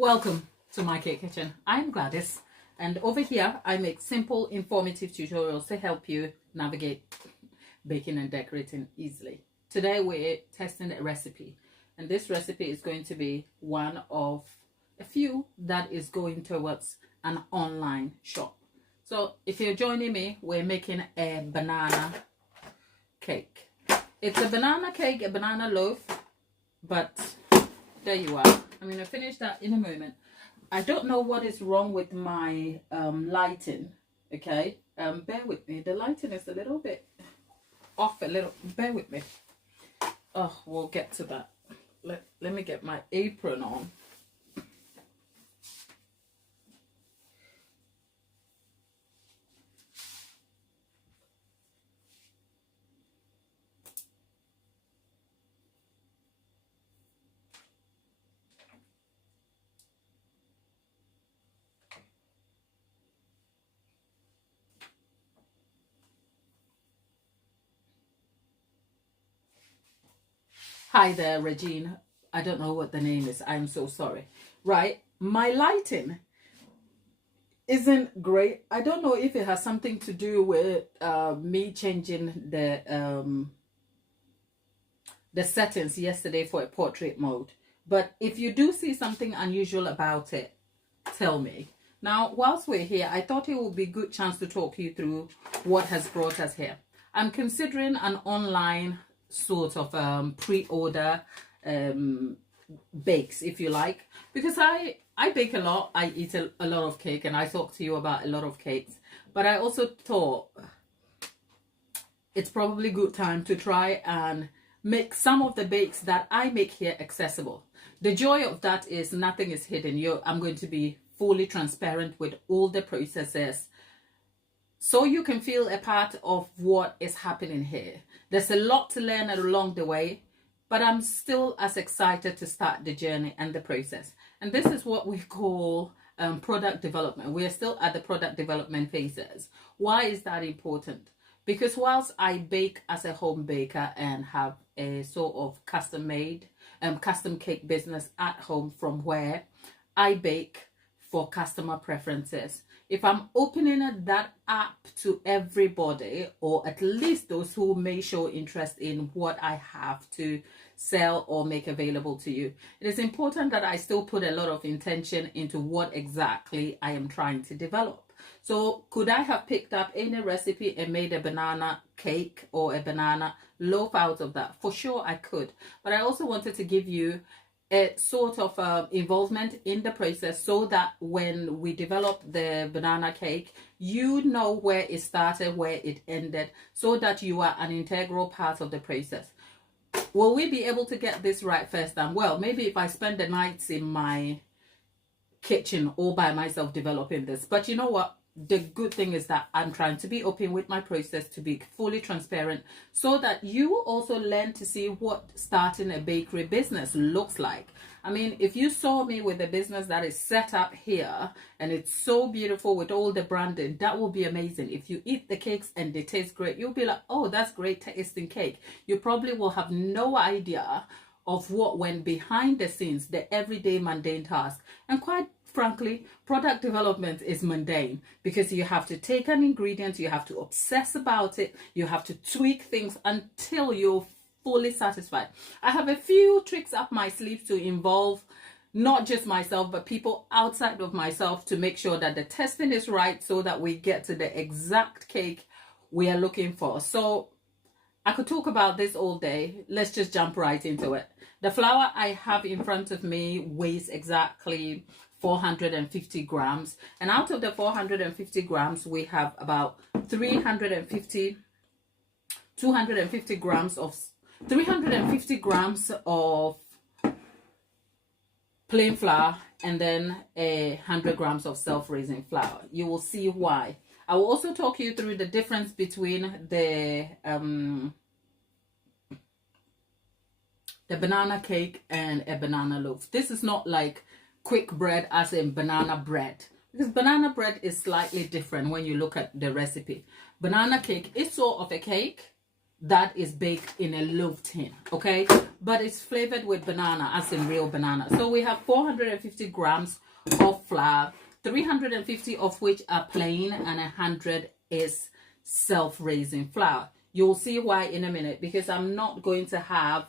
Welcome to my cake kitchen. I'm Gladys, and over here I make simple, informative tutorials to help you navigate baking and decorating easily. Today we're testing a recipe, and this recipe is going to be one of a few that is going towards an online shop. So if you're joining me, we're making a banana cake. It's a banana cake, a banana loaf, but there you are. I'm going to finish that in a moment. I don't know what is wrong with my lighting. Okay, bear with me. The lighting is a little bit off, bear with me. Oh, we'll get to that. Let me get my apron on. Hi there, Regine. I don't know what the name is. I'm so sorry. Right, my lighting isn't great. I don't know if it has something to do with me changing the settings yesterday for a portrait mode. But if you do see something unusual about it, tell me. Now, whilst we're here, I thought it would be a good chance to talk you through what has brought us here. I'm considering an online sort of pre-order bakes, if you like, because I bake a lot. I eat a lot of cake, and I talk to you about a lot of cakes, but I also thought it's probably a good time to try and make some of the bakes that I make here accessible. The joy of that is nothing is hidden. I'm going to be fully transparent with all the processes, so you can feel a part of what is happening here. There's a lot to learn along the way, but I'm still as excited to start the journey and the process. And this is what we call product development. We are still at the product development phases. Why is that important? Because whilst I bake as a home baker and have a sort of custom cake business at home from where I bake for customer preferences, if I'm opening that up to everybody, or at least those who may show interest in what I have to sell or make available to you, it is important that I still put a lot of intention into what exactly I am trying to develop. So could I have picked up any recipe and made a banana cake or a banana loaf out of that? For sure I could, but I also wanted to give you a sort of involvement in the process, so that when we develop the banana cake, you know where it started, where it ended, so that you are an integral part of the process. Will we be able to get this right first time? Well, maybe if I spend the nights in my kitchen all by myself developing this. But you know what? The good thing is that I'm trying to be open with my process, to be fully transparent, so that you also learn to see what starting a bakery business looks like. I mean, if you saw me with a business that is set up here and it's so beautiful with all the branding, that will be amazing. If you eat the cakes and they taste great, you'll be like, oh, that's great tasting cake. You probably will have no idea of what went behind the scenes, the everyday mundane task. And quite frankly, product development is mundane, because you have to take an ingredient, you have to obsess about it, you have to tweak things until you're fully satisfied. I have a few tricks up my sleeves to involve not just myself, but people outside of myself, to make sure that the testing is right, so that we get to the exact cake we are looking for. So I could talk about this all day. Let's just jump right into it. The flour I have in front of me weighs exactly 450 grams. And out of the 450 grams, we have about 250 grams of 350 grams of plain flour, and then 100 grams of self-raising flour. You will see why. I will also talk you through the difference between the banana cake and a banana loaf. This is not like quick bread as in banana bread, because banana bread is slightly different when you look at the recipe. Banana cake is sort of a cake, that is baked in a loaf tin, okay? But it's flavored with banana, as in real banana. So we have 450 grams of flour, 350 of which are plain, and 100 is self-raising flour. You'll see why in a minute, because I'm not going to have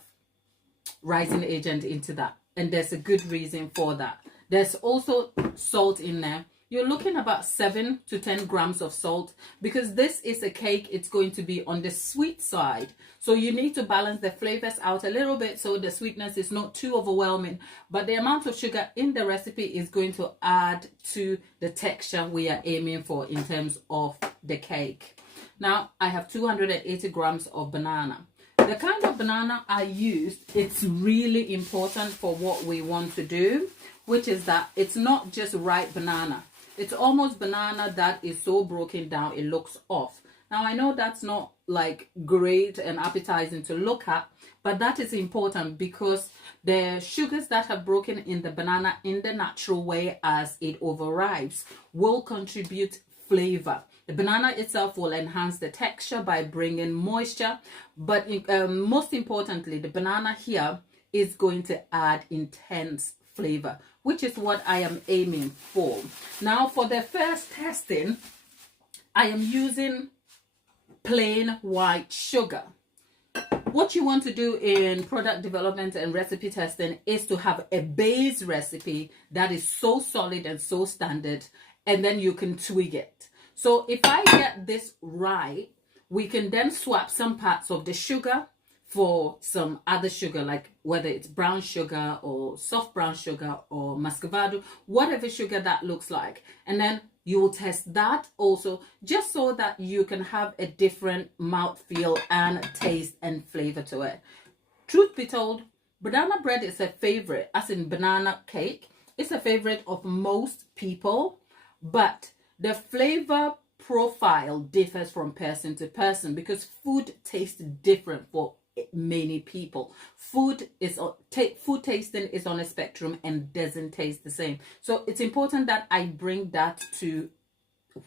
rising agent into that, and there's a good reason for that. There's also salt in there. You're looking about 7 to 10 grams of salt, because this is a cake. It's going to be on the sweet side, so you need to balance the flavors out a little bit so the sweetness is not too overwhelming, but the amount of sugar in the recipe is going to add to the texture we are aiming for in terms of the cake. Now I have 280 grams of banana. The kind of banana I used, it's really important for what we want to do, which is that it's not just ripe banana. It's almost banana that is so broken down it looks off. Now I know that's not like great and appetizing to look at, but that is important because the sugars that have broken in the banana in the natural way as it overrides will contribute flavor. The banana itself will enhance the texture by bringing moisture, but most importantly, the banana here is going to add intense flavor, which is what I am aiming for. Now for the first testing, I am using plain white sugar. What you want to do in product development and recipe testing is to have a base recipe that is so solid and so standard, and then you can tweak it. So if I get this right, we can then swap some parts of the sugar for some other sugar, like whether it's brown sugar or soft brown sugar or muscovado, whatever sugar that looks like. And then you will test that also, just so that you can have a different mouthfeel and taste and flavor to it. Truth be told, banana bread is a favorite, as in banana cake. It's a favorite of most people, but the flavor profile differs from person to person because food tastes different for many people. Food tasting is on a spectrum and doesn't taste the same. So it's important that I bring that to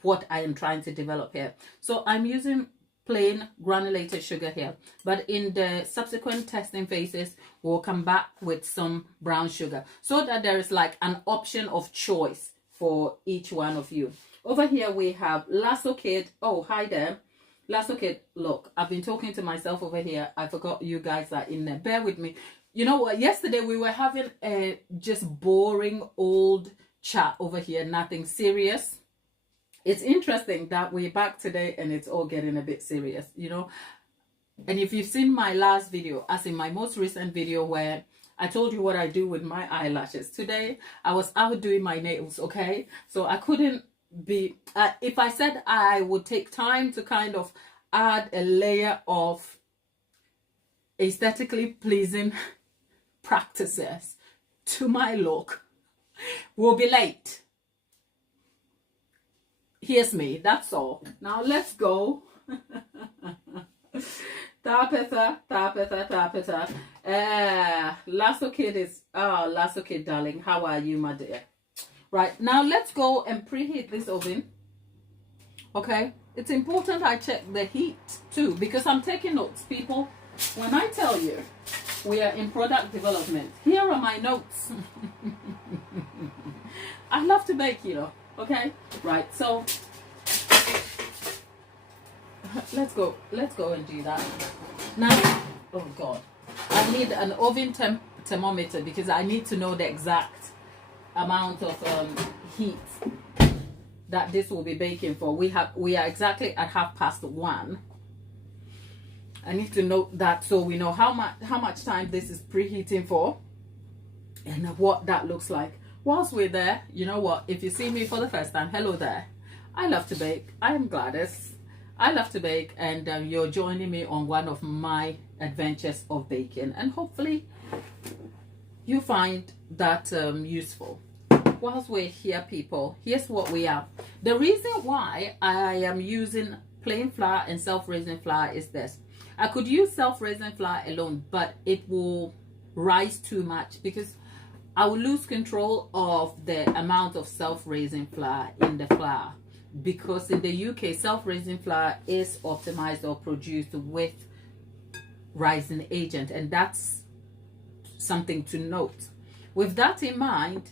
what I am trying to develop here. So I'm using plain granulated sugar here, but in the subsequent testing phases we'll come back with some brown sugar so that there is like an option of choice for each one of you. Over here we have Lasso Kid. Oh, hi there. Lasso Kid, look, I've been talking to myself over here. I forgot you guys are in there. Bear with me. You know what? Yesterday we were having a just boring old chat over here. Nothing serious. It's interesting that we're back today and it's all getting a bit serious, you know. And if you've seen my last video, as in my most recent video where I told you what I do with my eyelashes, today I was out doing my nails, okay? So I couldn't be if I said I would take time to kind of add a layer of aesthetically pleasing practices to my look, we'll be late. Here's me, that's all. Now let's go. Tapetha. Lasso Kid is Lasso Kid, darling, how are you, my dear? Right, now let's go and preheat this oven. Okay, it's important I check the heat too, because I'm taking notes, people. When I tell you we are in product development, here are my notes. I love to bake, you know. Okay, right, so let's go and do that now. Oh god, I need an oven thermometer because I need to know the exact amount of heat that this will be baking for. We are exactly at 1:30. I need to note that so we know how much time this is preheating for and what that looks like. Whilst we're there, you know what, if you see me for the first time, hello there. I love to bake. I am Gladys. I love to bake, and you're joining me on one of my adventures of baking, and hopefully you find that useful. Whilst we're here, people, here's what we are. The reason why I am using plain flour and self-raising flour is this. I could use self-raising flour alone, but it will rise too much because I will lose control of the amount of self-raising flour in the flour, because in the UK self-raising flour is optimized or produced with rising agent, and that's something to note. With that in mind,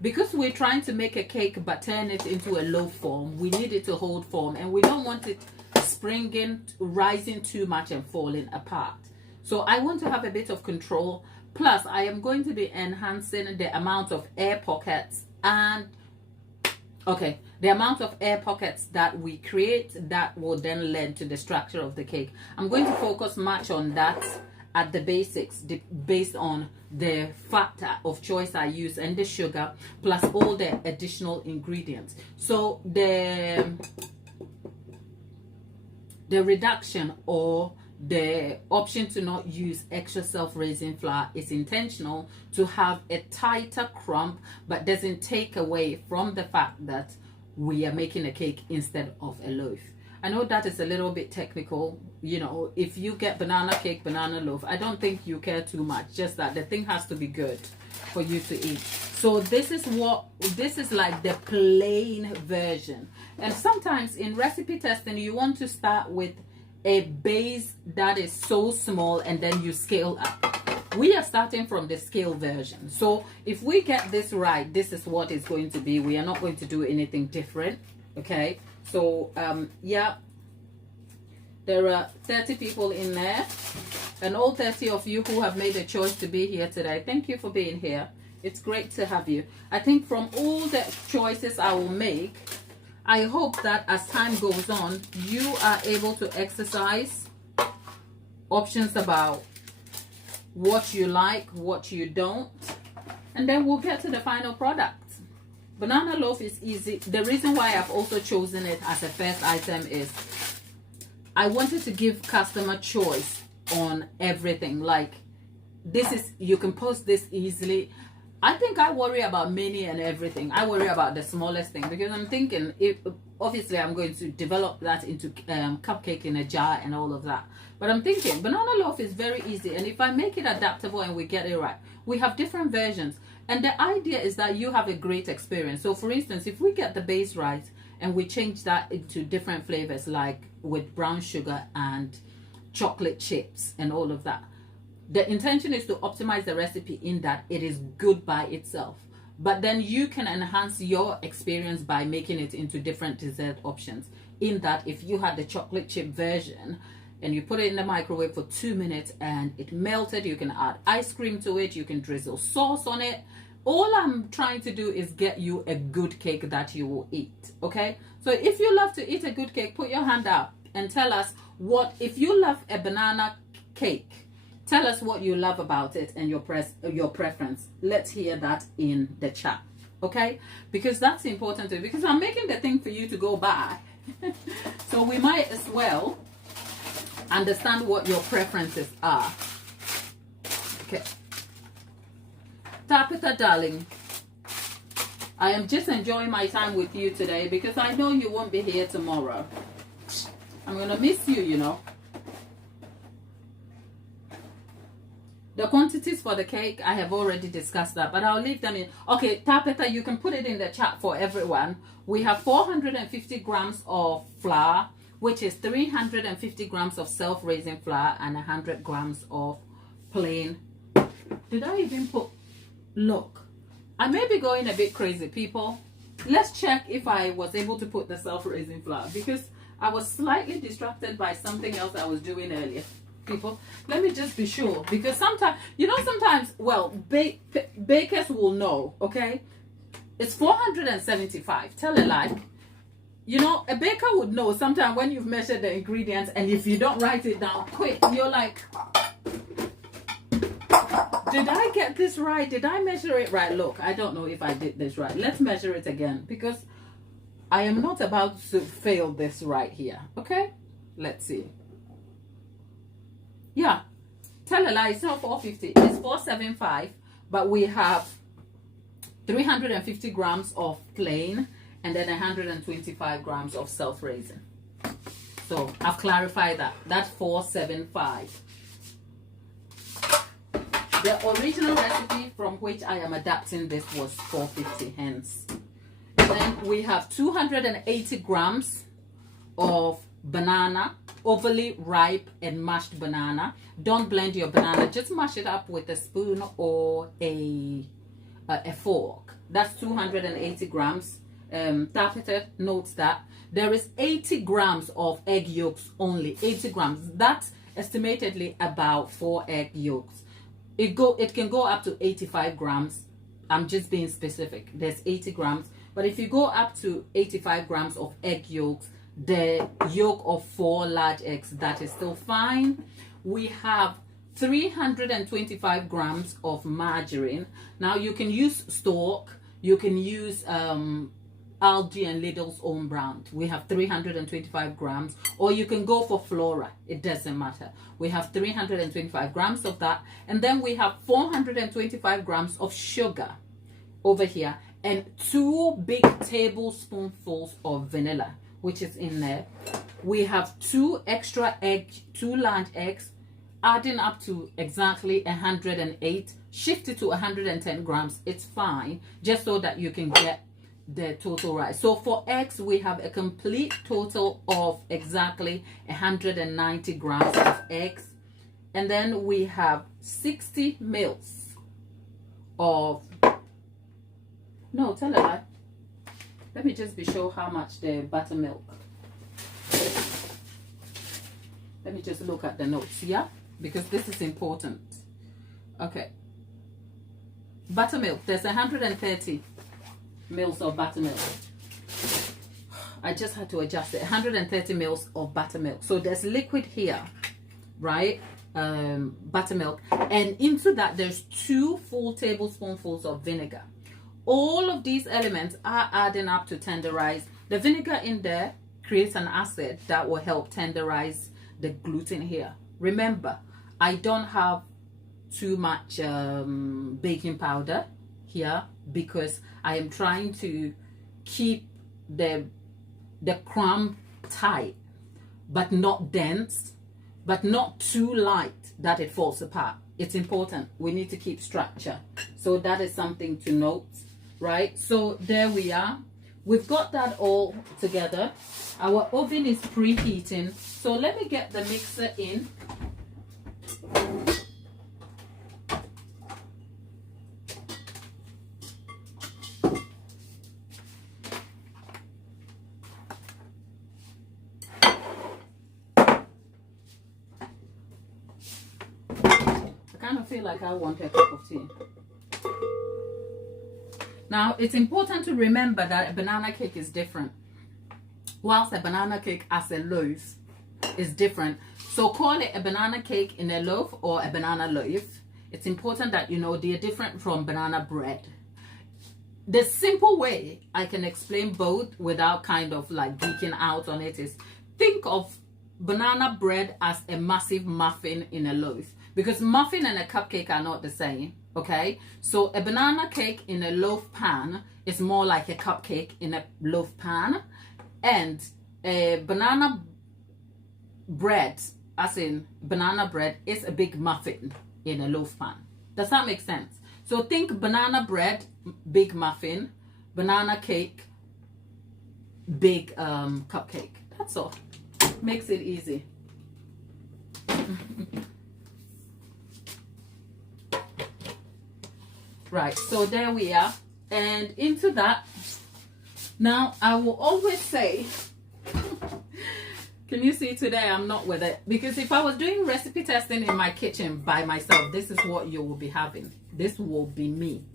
because we're trying to make a cake but turn it into a loaf form, we need it to hold form, and we don't want it springing, rising too much and falling apart. So I want to have a bit of control. Plus, I am going to be enhancing the amount of air pockets and the amount of air pockets that we create that will then lend to the structure of the cake. I'm going to focus much on that at the basics, based on the factor of choice I use and the sugar plus all the additional ingredients. So the reduction or the option to not use extra self-raising flour is intentional to have a tighter crumb, but doesn't take away from the fact that we are making a cake instead of a loaf. I know that is a little bit technical. You know, if you get banana cake, banana loaf, I don't think you care too much. Just that the thing has to be good for you to eat. So this is like the plain version. And sometimes in recipe testing, you want to start with a base that is so small and then you scale up. We are starting from the scale version. So if we get this right, this is what it's going to be. We are not going to do anything different. Okay. So yeah, there are 30 people in there, and all 30 of you who have made a choice to be here today, thank you for being here. It's great to have you. I think from all the choices I will make, I hope that as time goes on, you are able to exercise options about what you like, what you don't, and then we'll get to the final product. Banana loaf is easy. The reason why I've also chosen it as a first item is I wanted to give customer choice on everything. Like, this is, you can post this easily. I think I worry about many and everything. I worry about the smallest thing because I'm thinking, obviously I'm going to develop that into cupcake in a jar and all of that. But I'm thinking banana loaf is very easy, and if I make it adaptable and we get it right, we have different versions. And the idea is that you have a great experience. So for instance, if we get the base right and we change that into different flavors, like with brown sugar and chocolate chips and all of that, the intention is to optimize the recipe in that it is good by itself. But then you can enhance your experience by making it into different dessert options. In that, if you had the chocolate chip version and you put it in the microwave for 2 minutes and it melted, you can add ice cream to it, you can drizzle sauce on it. All I'm trying to do is get you a good cake that you will eat, okay? So if you love to eat a good cake, put your hand up and tell us what, if you love a banana cake, tell us what you love about it and your preference. Let's hear that in the chat, okay? Because that's important too, because I'm making the thing for you to go buy. So we might as well understand what your preferences are. Okay. Tabitha, darling, I am just enjoying my time with you today because I know you won't be here tomorrow. I'm going to miss you, you know. The quantities for the cake, I have already discussed that, but I'll leave them in. Okay, Tabitha, you can put it in the chat for everyone. We have 450 grams of flour, which is 350 grams of self-raising flour and 100 grams of plain. Did I even put... Look, I may be going a bit crazy, people. Let's check if I was able to put the self-raising flour because I was slightly distracted by something else I was doing earlier. People, let me just be sure because sometimes, you know, sometimes, well, bakers will know, okay? It's 475. Tell a lie. You know, a baker would know sometimes when you've measured the ingredients and if you don't write it down quick, you're like, did I get this right? Did I measure it right? Look, I don't know if I did this right. Let's measure it again because I am not about to fail this right here. Okay? Let's see. Yeah. Tell a lie. It's not 450. It's 475. But we have 350 grams of plain and then 125 grams of self-raising. So I've clarified that. That's 475. The original recipe from which I am adapting this was 450, hence. And then we have 280 grams of banana, overly ripe and mashed banana. Don't blend your banana, just mash it up with a spoon or a fork. That's 280 grams. Taffeta notes that there is 80 grams of egg yolks only. 80 grams. That's estimatedly about 4 egg yolks. It can go up to 85 grams. I'm just being specific. There's 80 grams. But if you go up to 85 grams of egg yolks, the yolk of 4 large eggs, that is still fine. We have 325 grams of margarine. Now you can use Stork, you can use Aldi and Lidl's own brand. We have 325 grams, or you can go for Flora, it doesn't matter. We have 325 grams of that, and then we have 425 grams of sugar over here, and 2 big tablespoonfuls of vanilla, which is in there. We have 2 large eggs, adding up to exactly 108. Shift it to 110 grams, it's fine, just so that you can get the total right. So for eggs, we have a complete total of exactly 190 grams of eggs, and then we have 60 mils of, no, tell a lie. Let me just be sure how much the buttermilk. Let me just look at the notes, yeah, because this is important. Okay, buttermilk, there's 130 mils of buttermilk. I just had to adjust it. 130 mils of buttermilk. So there's liquid here, right? Buttermilk, and into that there's 2 full tablespoonfuls of vinegar. All of these elements are adding up to tenderize. The vinegar in there creates an acid that will help tenderize the gluten here. Remember, I don't have too much baking powder here because I am trying to keep the crumb tight, but not dense, but not too light that it falls apart. It's important. We need to keep structure. So that is something to note, right? So there we are. We've got that all together. Our oven is preheating. So let me get the mixer in. I kind of feel like I want a cup of tea. Now, it's important to remember that a banana cake is different. Whilst a banana cake as a loaf is different. So call it a banana cake in a loaf or a banana loaf. It's important that you know they're different from banana bread. The simple way I can explain both without kind of like geeking out on it is think of banana bread as a massive muffin in a loaf. Because muffin and a cupcake are not the same, okay? So a banana cake in a loaf pan is more like a cupcake in a loaf pan. And a banana bread, as in banana bread, is a big muffin in a loaf pan. Does that make sense? So think banana bread, big muffin, banana cake, big cupcake. That's all. Makes it easy. Right, so there we are. And into that, now I will always say, can you see today I'm not with it? Because if I was doing recipe testing in my kitchen by myself, this is what you will be having. This will be me,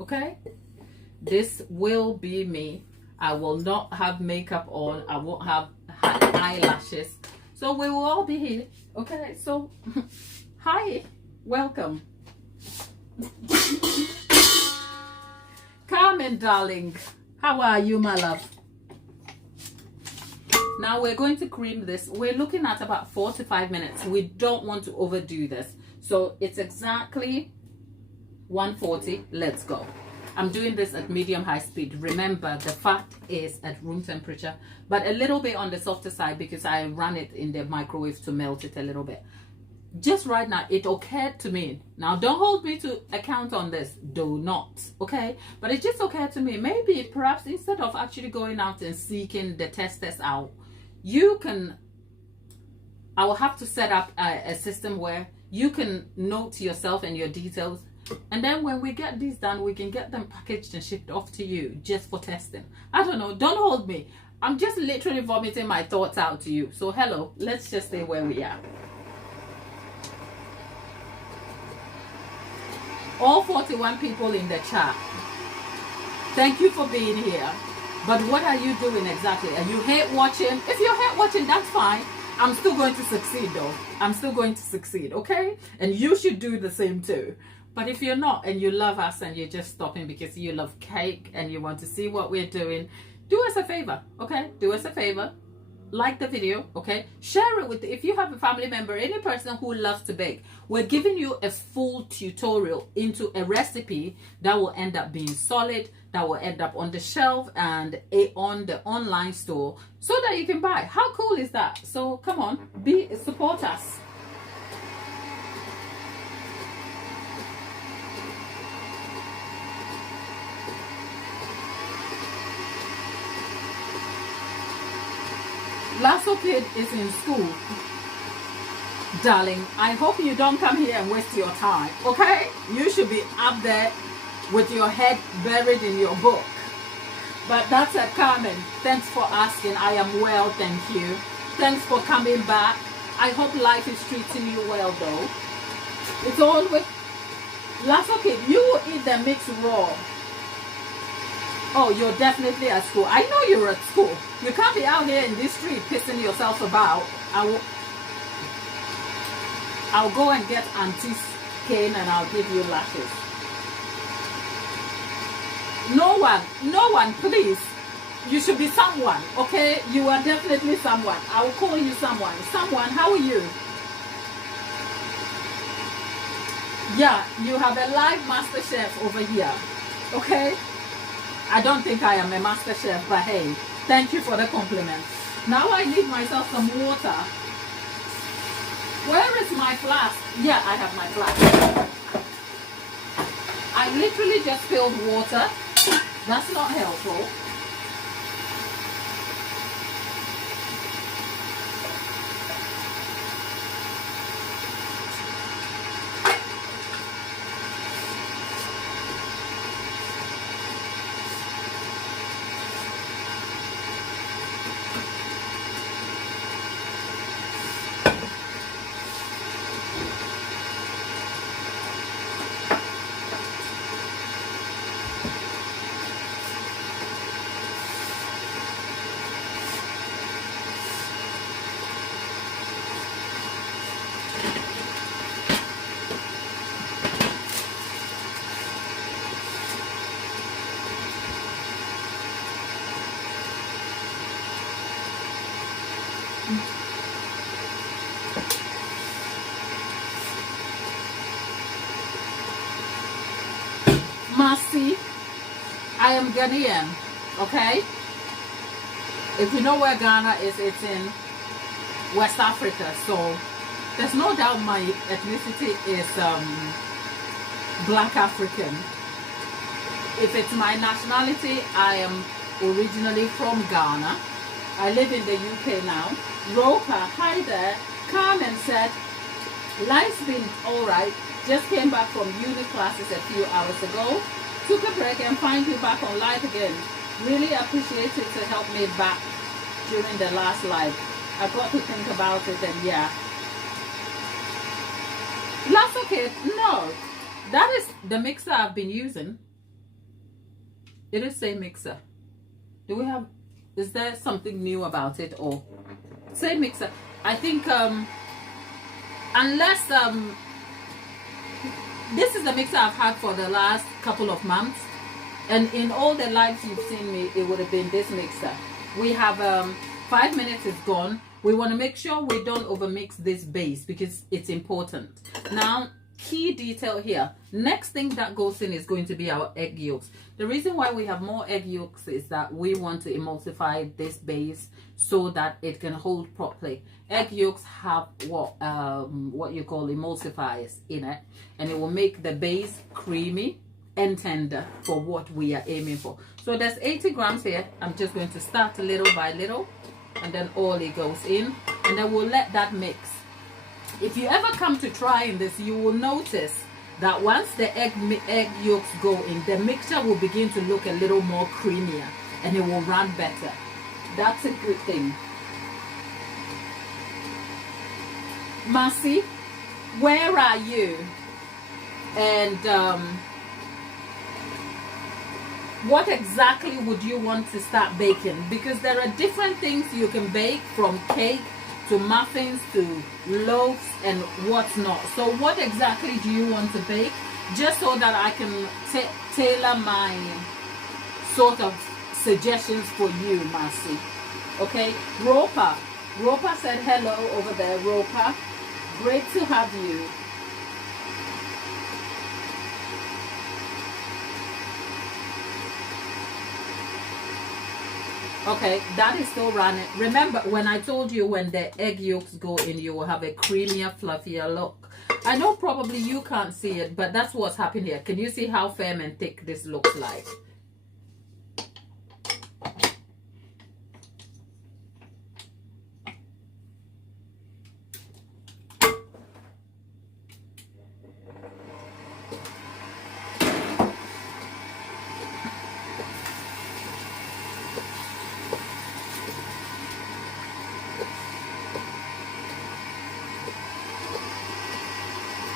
okay? This will be me. I will not have makeup on. I won't have eyelashes. So we will all be here, okay? So, hi, welcome. Carmen, darling, how are you, my love? Now we're going to cream this. We're looking at about 4 to 5 minutes. We don't want to overdo this. So it's exactly 140. Let's go. I'm doing this at medium high speed. Remember, the fat is at room temperature, but a little bit on the softer side because I ran it in the microwave to melt it a little bit. Just right now, it occurred to me. Now, don't hold me to account on this. Do not, okay? But it just occurred to me. Maybe, perhaps, instead of actually going out and seeking the testers out, you can I will have to set up a system where you can note yourself and your details. And then when we get these done, we can get them packaged and shipped off to you just for testing. I don't know. Don't hold me. I'm just literally vomiting my thoughts out to you. So hello, let's just stay where we are. All 41 people in the chat, thank you for being here. But what are you doing exactly? Are you hate watching? If you're hate watching, that's fine. I'm still going to succeed though. I'm still going to succeed, okay? And you should do the same too. But if you're not and you love us and you're just stopping because you love cake and you want to see what we're doing, do us a favor, okay? Do us a favor. Like the video, okay? Share it with, if you have a family member, any person who loves to bake. We're giving you a full tutorial into a recipe that will end up being solid, that will end up on the shelf and on the online store so that you can buy. How cool is that? So come on, support us. Lasso Kid is in school. Darling, I hope you don't come here and waste your time, okay? You should be up there with your head buried in your book. But that's it, Carmen. Thanks for asking. I am well, thank you. Thanks for coming back. I hope life is treating you well, though. It's always... Lasso Kid, you will eat the mix raw. Oh, you're definitely at school. I know you're at school. You can't be out here in this street pissing yourself about. I'll go and get Auntie's cane and I'll give you lashes. No one, please. You should be someone, okay? You are definitely someone. I will call you someone. Someone, how are you? Yeah, you have a live master chef over here, okay? I don't think I am a master chef, but hey, thank you for the compliment. Now I need myself some water. Where is my flask? Yeah, I have my flask. I literally just filled water. That's not helpful. Mercy, I am Ghanaian, okay? If you know where Ghana is, it's in West Africa, so there's no doubt my ethnicity is Black African. If it's my nationality, I am originally from Ghana. I live in the UK now. Roka, hi there. Carmen said, life's been alright. Just came back from uni classes a few hours ago. Took a break and find you back on live again. Really appreciate it to help me back during the last live. I got to think about it and yeah. That's okay. No, that is the mixer I've been using. It is same mixer. Do we have, is there something new about it or same mixer? I think unless this is the mixer I've had for the last couple of months, and in all the lives you've seen me, it would have been this mixer. We have 5 minutes is gone. We want to make sure we don't overmix this base because it's important. Now, key detail here, next thing that goes in is going to be our egg yolks. The reason why we have more egg yolks is that we want to emulsify this base so that it can hold properly. Egg yolks have what you call emulsifiers in it, and it will make the base creamy and tender for what we are aiming for. So there's 80 grams here. I'm just going to start little by little, and then all it goes in. and then we'll let that mix. If you ever come to trying this, you will notice that once the egg yolks go in, the mixture will begin to look a little more creamier and it will run better. That's a good thing. Marcy, where are you? And what exactly would you want to start baking? Because there are different things you can bake, from cake to muffins to loaves and what's not. So what exactly do you want to bake? Just so that I can tailor my sort of suggestions for you, Marcy. Okay, Ropa said hello over there. Ropa, great to have you. Okay, that is still running. Remember when I told you when the egg yolks go in, you will have a creamier, fluffier look. I know probably you can't see it, but that's what's happening here. Can you see how firm and thick this looks like?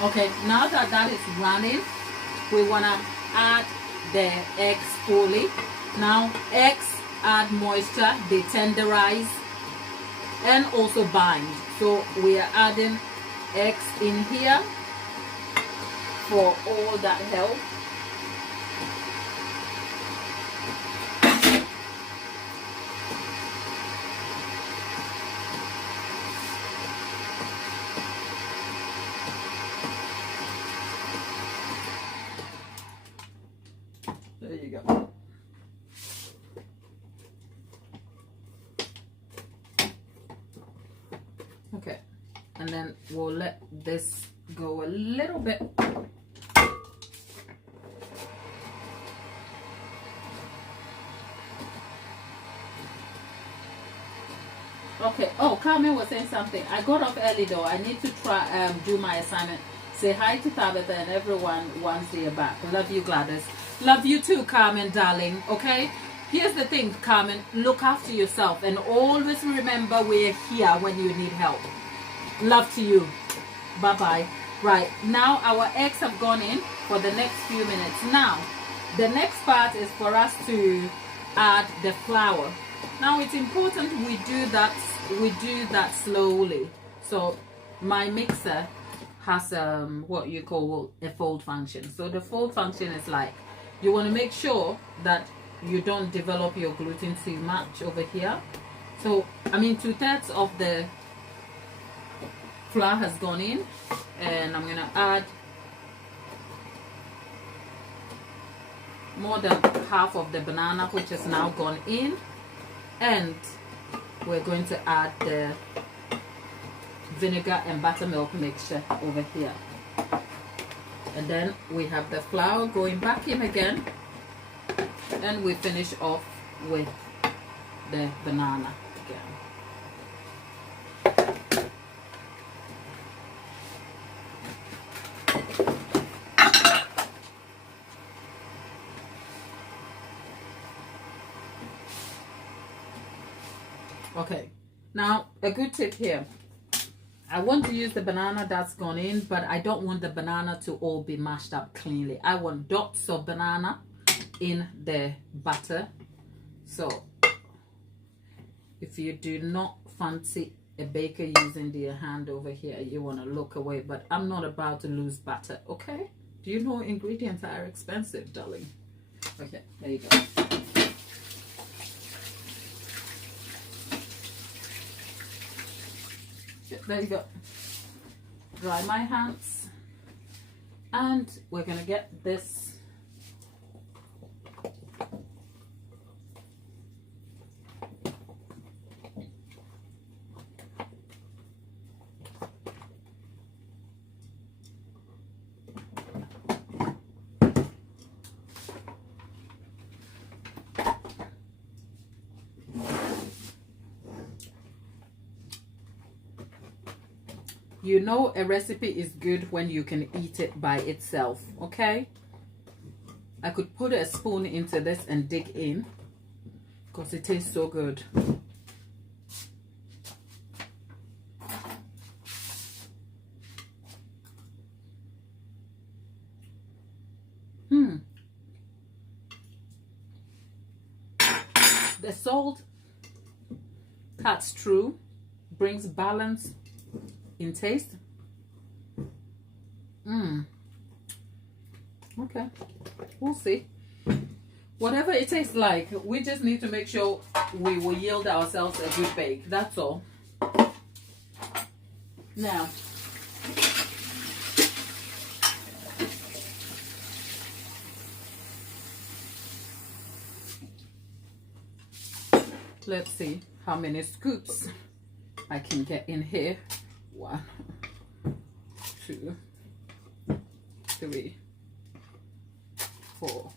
Okay, now that that is running, we want to add the eggs fully. Now, eggs add moisture, they tenderize, and also bind. So we are adding eggs in here for all that help. There you go. Okay, and then we'll let this go a little bit. Okay. Oh, Carmen was saying something. I got off early though. I need to try do my assignment. Say hi to Tabitha and everyone once they're back. Love you, Gladys. Love you too, Carmen, darling. Okay. Here's the thing, Carmen. Look after yourself and always remember we're here when you need help. Love to you. Bye bye. Right now, our eggs have gone in for the next few minutes. Now, the next part is for us to add the flour. Now it's important we do that slowly. So my mixer has what you call a fold function. So the fold function is like, you want to make sure that you don't develop your gluten too much over here. So I mean 2/3 of the flour has gone in, and I'm gonna add more than half of the banana, which has now gone in. And we're going to add the vinegar and buttermilk mixture over here. And then we have the flour going back in again. And we finish off with the banana again. Okay, now a good tip here. I want to use the banana that's gone in, but I don't want the banana to all be mashed up cleanly. I want dots of banana in the butter. So if you do not fancy a baker using their hand over here, you want to look away, but I'm not about to lose butter. Okay, do you know ingredients are expensive, darling? Okay, there you go. There you go. Dry my hands, and we're gonna get this You know a recipe is good when you can eat it by itself, okay? I could put a spoon into this and dig in because it tastes so good. The salt cuts through, brings balance in taste. Okay, we'll see. Whatever it tastes like, we just need to make sure we will yield ourselves a good bake. That's all. Now, let's see how many scoops I can get in here. 1, 2, 3, 4,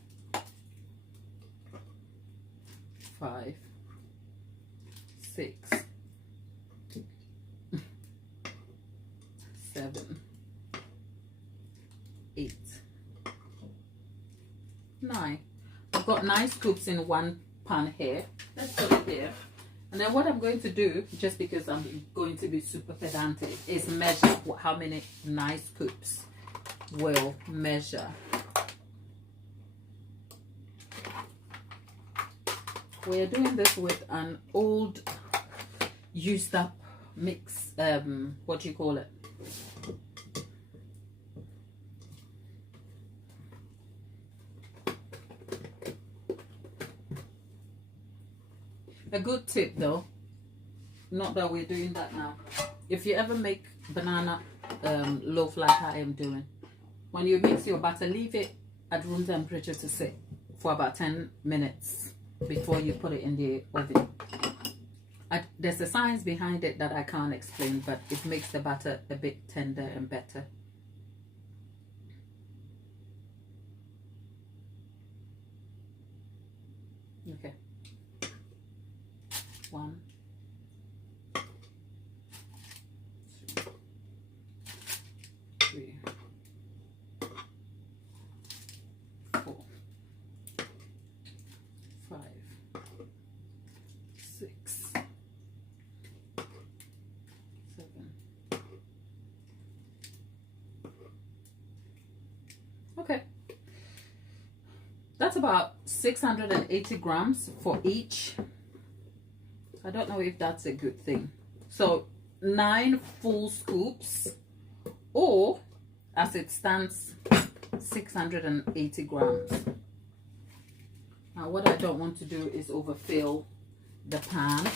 5, 6, 7, 8, 9. I've got 9 scoops in one pan here. Let's put it here. And then what I'm going to do, just because I'm going to be super pedantic, is measure how many 9 scoops will measure. We're doing this with an old used up mix, what do you call it? A good tip though, not that we're doing that now. If you ever make banana loaf like I am doing, when you mix your butter, leave it at room temperature to sit for about 10 minutes before you put it in the oven. There's a science behind it that I can't explain, but it makes the butter a bit tender and better. Okay. 1, 2, 3, 4, 5, 6, 7. Okay, that's about 680 grams for each. I don't know if that's a good thing. So 9 full scoops, or as it stands, 680 grams. Now what I don't want to do is overfill the pan.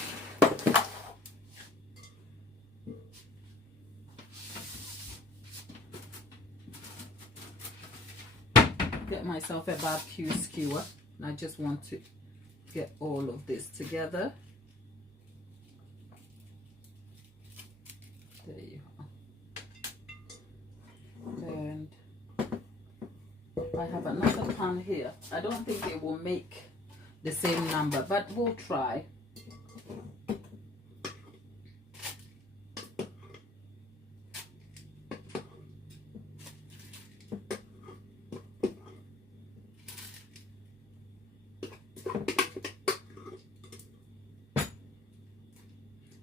Get myself a barbecue skewer, and I just want to get all of this together. There you are. And I have another pan here. I don't think it will make the same number, but we'll try.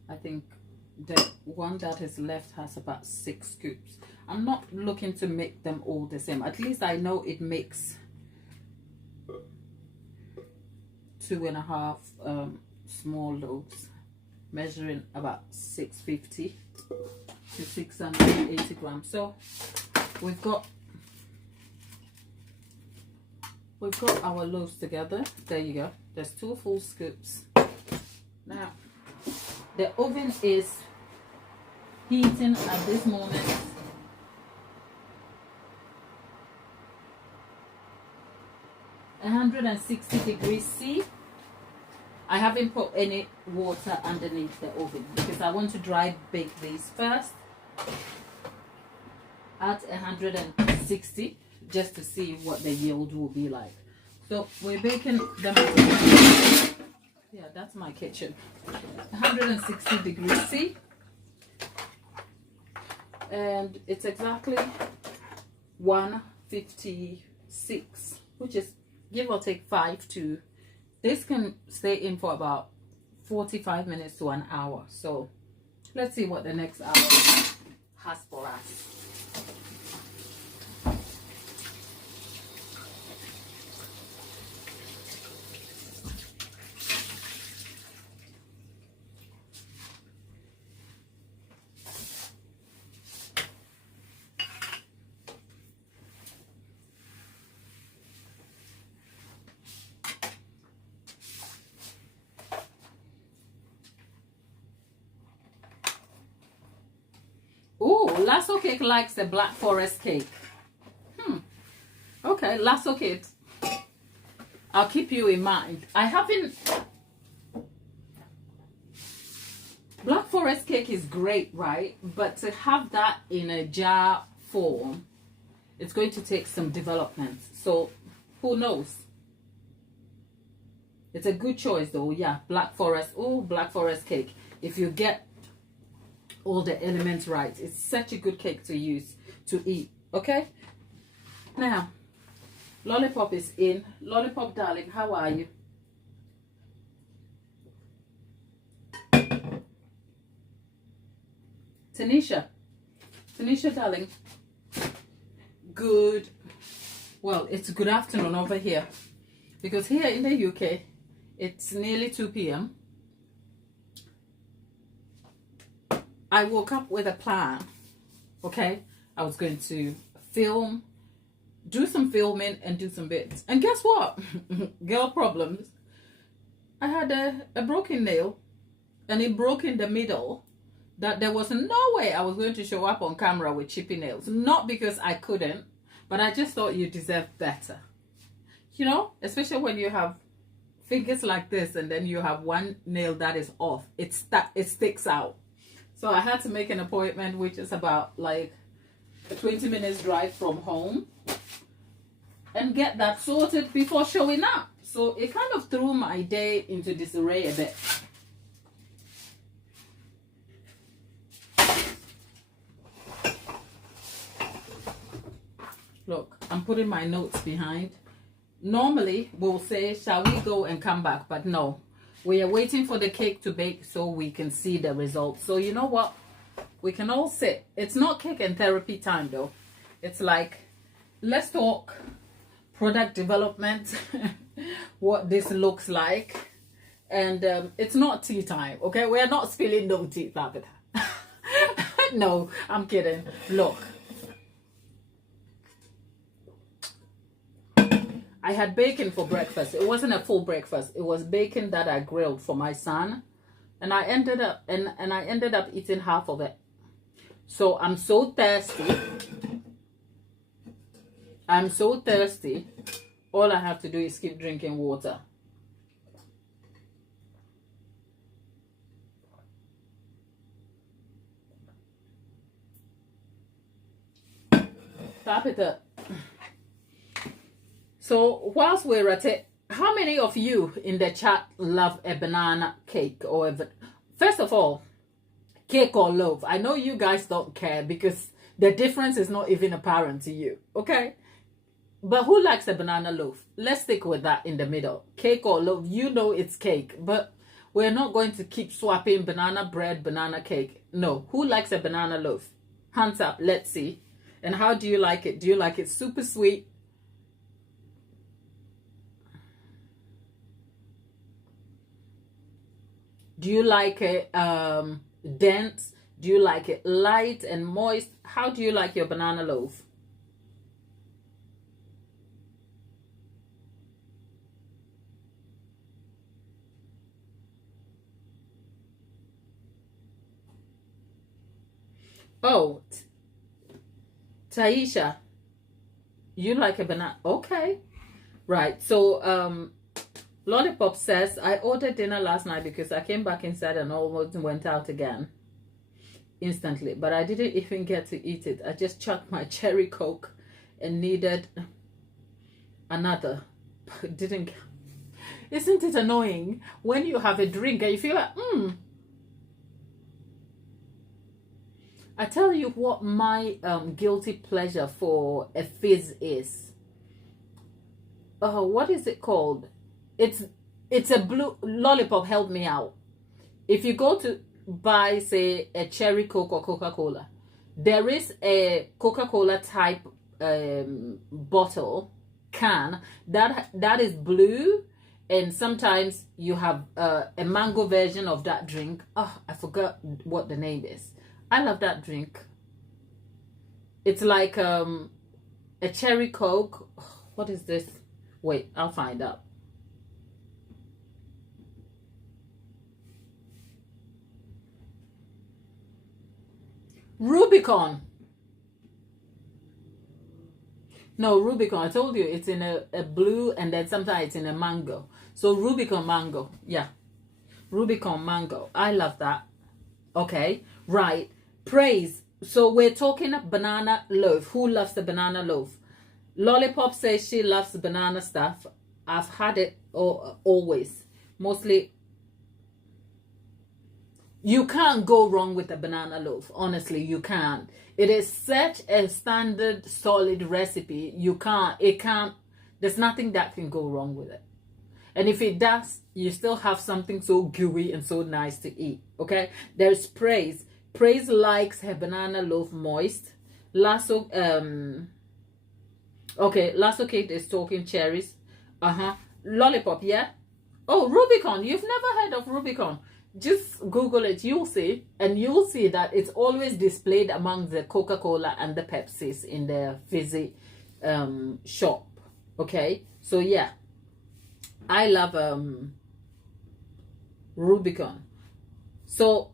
I think the one that is left has about 6 scoops. I'm not looking to make them all the same. At least I know it makes 2.5 small loaves, measuring about 650 to 680 grams. So we've got our loaves together. There you go. There's 2 full scoops. Now the oven is heating at this moment. At 160 degrees C. I haven't put any water underneath the oven because I want to dry bake these first at 160 just to see what the yield will be like. So we're baking them. Yeah, that's my kitchen. 160 degrees C. And it's exactly 1:56, which is give or take 5 to, this can stay in for about 45 minutes to an hour. So let's see what the next hour has for us. Oh, Lasso Cake likes the Black Forest cake. Okay, Lasso Cake. I'll keep you in mind. I haven't... Black Forest cake is great, right? But to have that in a jar form, it's going to take some development. So, who knows? It's a good choice though. Yeah, Black Forest. Oh, Black Forest cake. If you get all the elements right, it's such a good cake to use to eat. Okay, now Lollipop is in. Lollipop darling, how are you? Tanisha darling, good, well, it's good afternoon over here, because here in the UK it's nearly 2 p.m. I woke up with a plan. Okay, I was going to film, do some filming and do some bits, and guess what? Girl problems. I had a broken nail, and it broke in the middle, that there was no way I was going to show up on camera with chippy nails. Not because I couldn't, but I just thought you deserved better, you know, especially when you have fingers like this and then you have one nail that is off. It sticks out. So I had to make an appointment, which is about like a 20 minutes drive from home, and get that sorted before showing up. So it kind of threw my day into disarray a bit. Look, I'm putting my notes behind. Normally we'll say, shall we go and come back? But no, we are waiting for the cake to bake so we can see the results. So you know what? We can all sit. It's not cake and therapy time though. It's like, let's talk product development, what this looks like. And it's not tea time, okay? We're not spilling no tea, Tabitha. No, I'm kidding. Look. I had bacon for breakfast. It wasn't a full breakfast. It was bacon that I grilled for my son, and I ended up eating half of it. So I'm so thirsty. I'm so thirsty. All I have to do is keep drinking water. Tap it up. So whilst we're at it, how many of you in the chat love a banana cake? Or first of all, cake or loaf? I know you guys don't care because the difference is not even apparent to you, okay? But who likes a banana loaf? Let's stick with that in the middle. Cake or loaf, you know it's cake, but we're not going to keep swapping banana bread, banana cake. No, who likes a banana loaf? Hands up, let's see. And how do you like it? Do you like it super sweet? Do you like it dense? Do you like it light and moist? How do you like your banana loaf? Oh, Taisha, you like a banana? Okay, right. So Lollipop says, I ordered dinner last night because I came back inside and almost went out again instantly, but I didn't even get to eat it. I just chucked my cherry Coke and needed another. Didn't. Isn't it annoying when you have a drink and you feel like, I tell you what my guilty pleasure for a fizz is. What is it called? It's a blue lollipop. Help me out. If you go to buy, say, a cherry Coke or Coca-Cola, there is a Coca-Cola type bottle can that is blue, and sometimes you have a mango version of that drink. Oh, I forgot what the name is. I love that drink. It's like a cherry Coke. What is this? Wait, I'll find out. Rubicon. No, Rubicon. I told you it's in a blue, and then sometimes it's in a mango. So Rubicon mango. Yeah. Rubicon mango. I love that. Okay. Right. Praise. So we're talking a banana loaf. Who loves the banana loaf? Lollipop says she loves banana stuff. I've had it always. Mostly. You can't go wrong with a banana loaf. Honestly, you can't. It is such a standard, solid recipe. There's nothing that can go wrong with it. And if it does, you still have something so gooey and so nice to eat. Okay? There's Praise. Praise likes her banana loaf moist. Lasso Kate is talking cherries. Lollipop, yeah? Oh, Rubicon. You've never heard of Rubicon. Just Google it. You'll see. And you'll see that it's always displayed among the Coca-Cola and the Pepsis in the fizzy shop. Okay? So, yeah. I love Rubicon. So,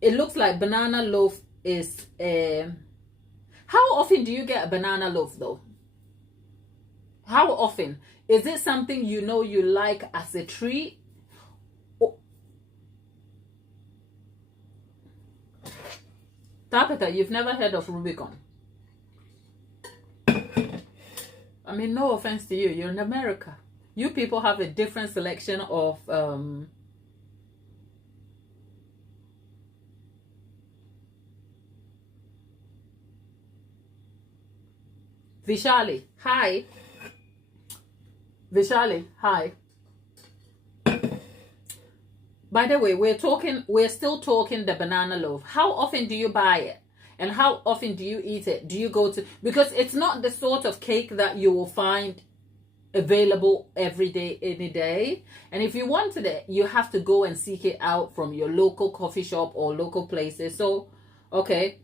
it looks like banana loaf is... how often do you get a banana loaf, though? How often? Is it something you know you like as a treat? Tabitha, you've never heard of Rubicon. I mean, no offense to you. You're in America. You people have a different selection of... Vishali, hi. Vishali, hi. By the way, we're still talking the banana loaf. How often do you buy it? And how often do you eat it? Do you go to... Because it's not the sort of cake that you will find available every day, any day. And if you wanted it, you have to go and seek it out from your local coffee shop or local places. So, okay.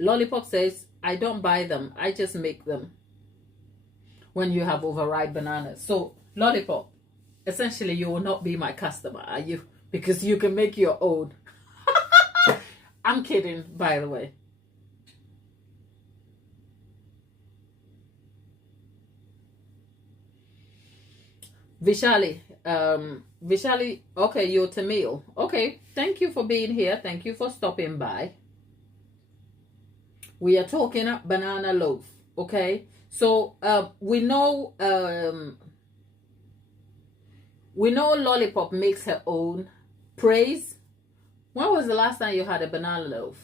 Lollipop says, I don't buy them. I just make them when you have overripe bananas. So, Lollipop, essentially, you will not be my customer, are you? Because you can make your own. I'm kidding, by the way. Vishali, okay, you're Tamil. Okay, thank you for being here. Thank you for stopping by. We are talking a banana loaf, okay? So, we know Lollipop makes her own. Praise, when was the last time you had a banana loaf?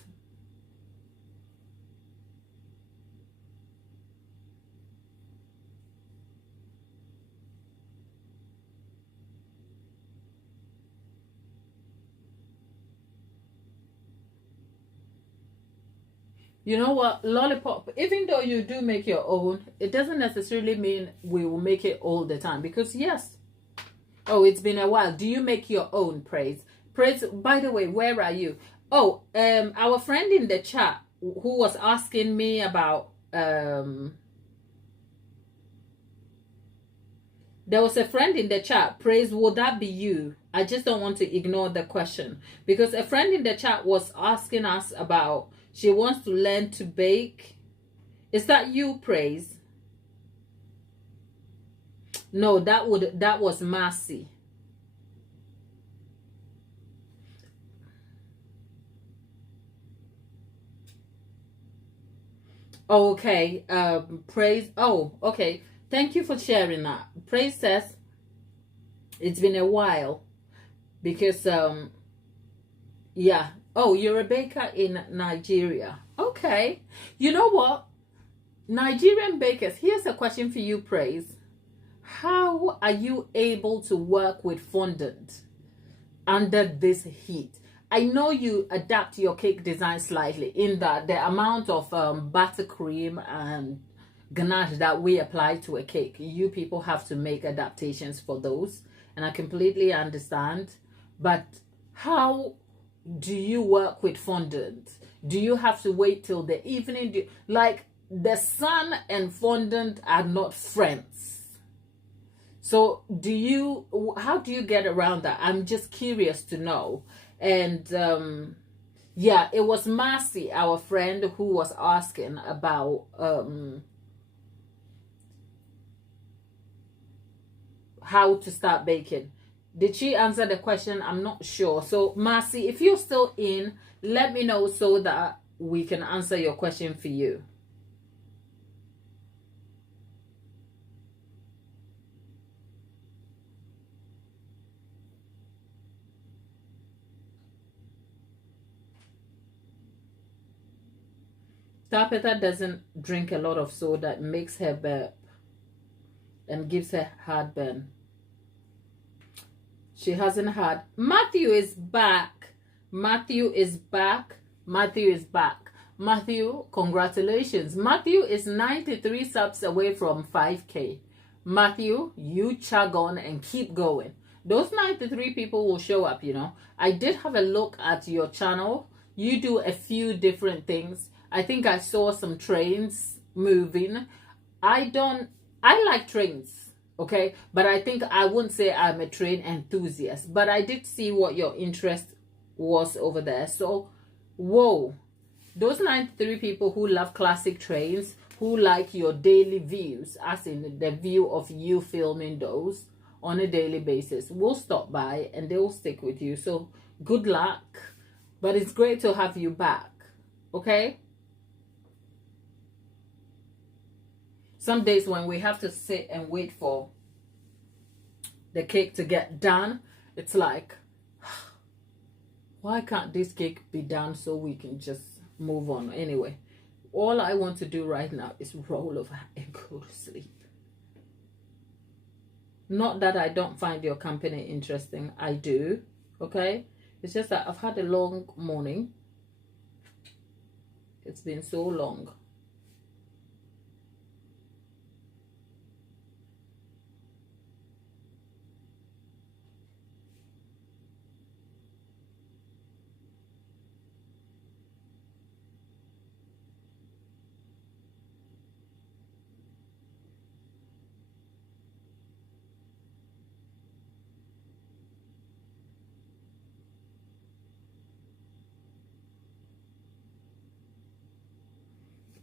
You know what, Lollipop, even though you do make your own, it doesn't necessarily mean we will make it all the time. Because, yes. Oh, it's been a while. Do you make your own, Praise? Praise, by the way, where are you? Oh, our friend in the chat who was asking me about... there was a friend in the chat. Praise, would that be you? I just don't want to ignore the question. Because a friend in the chat was asking us about... She wants to learn to bake. Is that you, Praise? No, that was Marcy. Okay. Praise. Oh, okay. Thank you for sharing that. Praise says it's been a while because yeah, Oh, you're a baker in Nigeria. Okay. You know what? Nigerian bakers, here's a question for you, Praise. How are you able to work with fondant under this heat? I know you adapt your cake design slightly in that the amount of buttercream and ganache that we apply to a cake, you people have to make adaptations for those, and I completely understand. But how do you work with fondant? Do you have to wait till the evening? Like, the sun and fondant are not friends. So how do you get around that? I'm just curious to know. And yeah, it was Marcy, our friend, who was asking about how to start baking. Did she answer the question? I'm not sure. So Marcy, if you're still in, let me know so that we can answer your question for you. Tapeta doesn't drink a lot of soda. It makes her burp and gives her heartburn. She hasn't had. Matthew is back. Matthew is back. Matthew is back. Matthew, congratulations. Matthew is 93 subs away from 5K. Matthew, you chug on and keep going. Those 93 people will show up, you know. I did have a look at your channel. You do a few different things. I think I saw some trains moving. I like trains. Okay, but I think I wouldn't say I'm a train enthusiast, but I did see what your interest was over there. So, whoa, those 93 people who love classic trains, who like your daily views, as in the view of you filming those on a daily basis, will stop by and they will stick with you. So, good luck, but it's great to have you back. Okay. Some days when we have to sit and wait for the cake to get done, it's like, why can't this cake be done so we can just move on? Anyway, all I want to do right now is roll over and go to sleep. Not that I don't find your company interesting. I do, okay? It's just that I've had a long morning. It's been so long.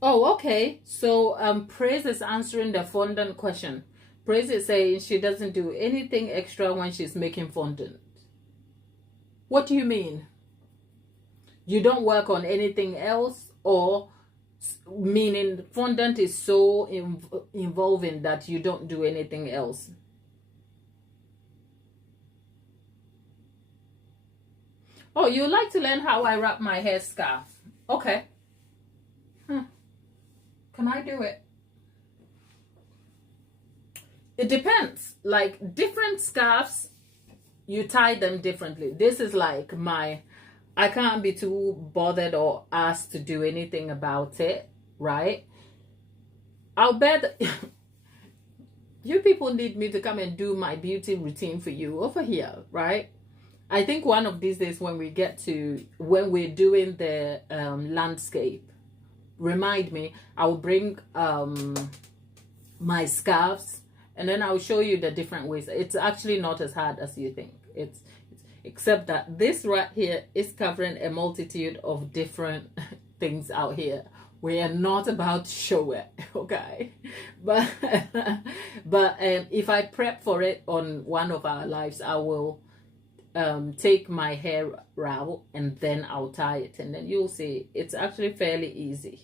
Oh, okay. So Praise is answering the fondant question. Praise is saying she doesn't do anything extra when she's making fondant. What do you mean? You don't work on anything else, or meaning fondant is so involving that you don't do anything else? Oh, you like to learn how I wrap my hair scarf? Okay. Can I do it? It depends. Like, different scarves, you tie them differently. This is like I can't be too bothered or asked to do anything about it, right? I'll bet you people need me to come and do my beauty routine for you over here, right? I think one of these days when we're doing the landscape, remind me, I'll bring my scarves, and then I'll show you the different ways. It's actually not as hard as you think. It's except that this right here is covering a multitude of different things out here. We are not about to show it, okay? But if I prep for it on one of our lives, I will take my hair out and then I'll tie it, and then you'll see it's actually fairly easy.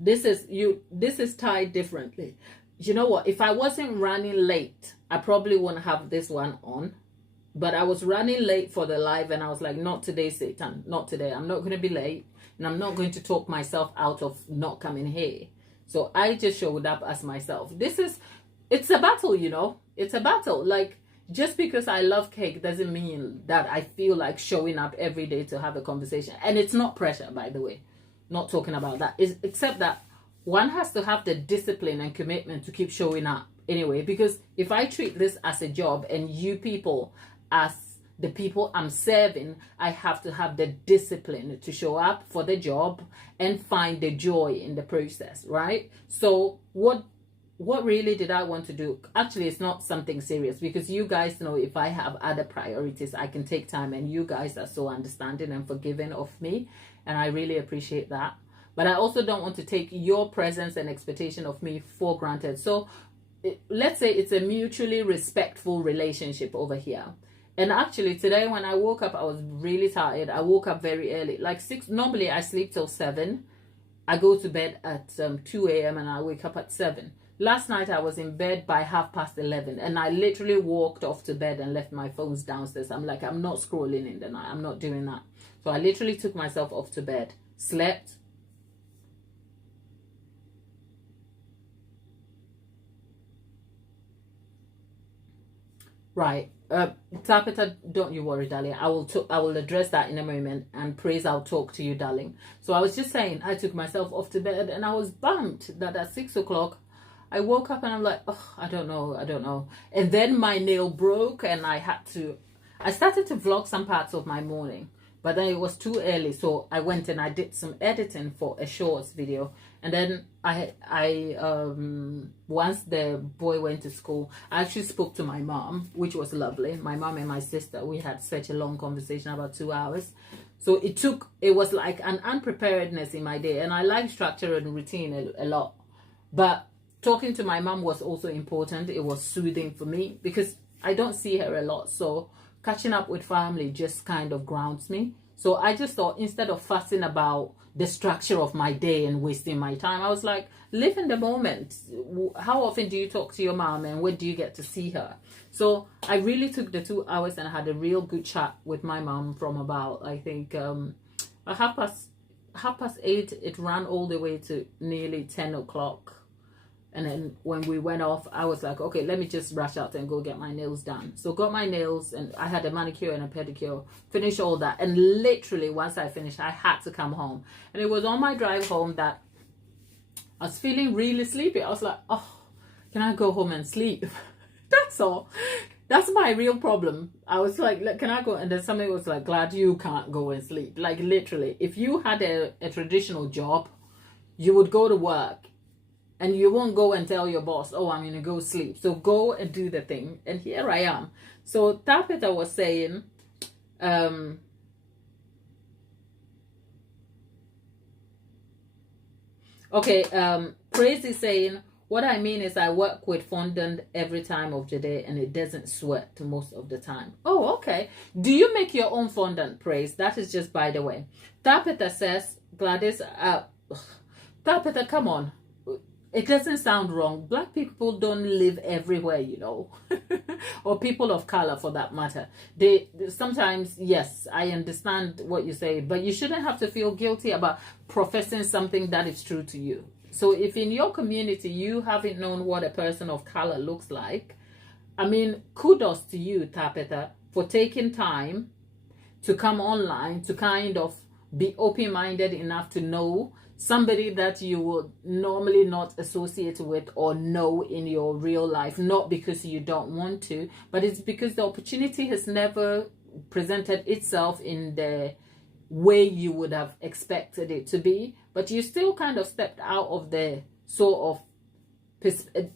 This is tied differently. You know what? If I wasn't running late, I probably wouldn't have this one on, but I was running late for the live, and I was like, not today, Satan, not today. I'm not going to be late, and I'm not going to talk myself out of not coming here. So I just showed up as myself. It's a battle, you know. It's a battle. Like, just because I love cake doesn't mean that I feel like showing up every day to have a conversation. And it's not pressure, by the way. Not talking about that. Except that one has to have the discipline and commitment to keep showing up anyway. Because if I treat this as a job and you people as the people I'm serving, I have to have the discipline to show up for the job and find the joy in the process, right? So what really did I want to do? Actually, it's not something serious, because you guys know if I have other priorities, I can take time, and you guys are so understanding and forgiving of me, and I really appreciate that. But I also don't want to take your presence and expectation of me for granted. So let's say it's a mutually respectful relationship over here. And actually today when I woke up, I was really tired. I woke up very early, like 6. Normally I sleep till 7. I go to bed at 2 a.m. and I wake up at 7. Last night I was in bed by 11:30, and I literally walked off to bed and left my phones downstairs. I'm like, I'm not scrolling in the night. I'm not doing that. So I literally took myself off to bed, slept. Right. Tapita, don't you worry, darling. I will address that in a moment. And Praise, I'll talk to you, darling. So I was just saying, I took myself off to bed, and I was bummed that at 6 o'clock I woke up and I'm like, oh, I don't know. And then my nail broke, and I started to vlog some parts of my morning, but then it was too early, so I went and I did some editing for a shorts video. And then I once the boy went to school, I actually spoke to my mom, which was lovely. My mom and my sister, we had such a long conversation, about 2 hours. So it was like an unpreparedness in my day, and I like structure and routine a lot. But talking to my mom was also important. It was soothing for me because I don't see her a lot. So catching up with family just kind of grounds me. So I just thought, instead of fussing about the structure of my day and wasting my time, I was like, live in the moment. How often do you talk to your mom, and when do you get to see her? So I really took the 2 hours and had a real good chat with my mom from about, I think, half past 8. It ran all the way to nearly 10 o'clock. And then when we went off, I was like, okay, let me just rush out and go get my nails done. So got my nails, and I had a manicure and a pedicure, finished all that. And literally once I finished, I had to come home. And it was on my drive home that I was feeling really sleepy. I was like, oh, can I go home and sleep? That's all. That's my real problem. I was like, can I go? And then somebody was like, glad you can't go and sleep. Like, literally, if you had a traditional job, you would go to work. And you won't go and tell your boss, oh, I'm going to go sleep. So go and do the thing. And here I am. So Tapita was saying, Praise is saying, what I mean is I work with fondant every time of the day, and it doesn't sweat most of the time. Oh, okay. Do you make your own fondant, Praise? That is just by the way. Tapita says, Gladys, Tapita, come on. It doesn't sound wrong. Black people don't live everywhere, you know, or people of color for that matter. They sometimes, yes, I understand what you say, but you shouldn't have to feel guilty about professing something that is true to you. So if in your community you haven't known what a person of color looks like, I mean, kudos to you, Tapita, for taking time to come online to kind of be open-minded enough to know somebody that you would normally not associate with or know in your real life, not because you don't want to, but it's because the opportunity has never presented itself in the way you would have expected it to be. But you still kind of stepped out of the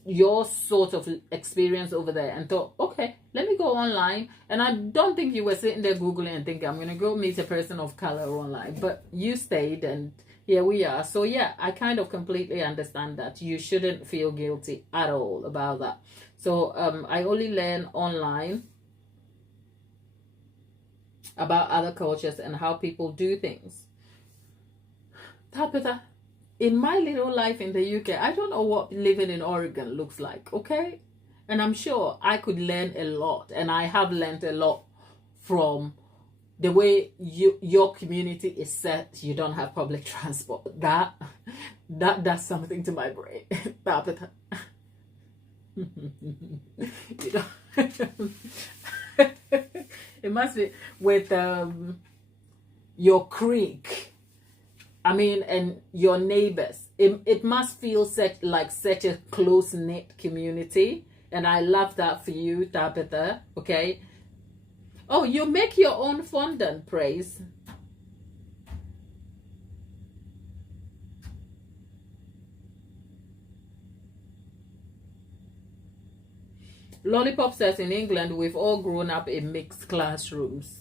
your sort of experience over there and thought, okay, let me go online. And I don't think you were sitting there Googling and thinking, I'm going to go meet a person of color online, but you stayed, and here we are. So yeah, I kind of completely understand that. You shouldn't feel guilty at all about that. So I only learn online about other cultures and how people do things. Tapita, in my little life in the UK, I don't know what living in Oregon looks like, okay? And I'm sure I could learn a lot, and I have learned a lot from the way your community is set. You don't have public transport. That does something to my brain. You know, it must be with your creek. I mean, and your neighbors. It must feel such a close knit community, and I love that for you, Tabitha. Okay. Oh, you make your own fondant, praise. Lollipop says in England we've all grown up in mixed classrooms.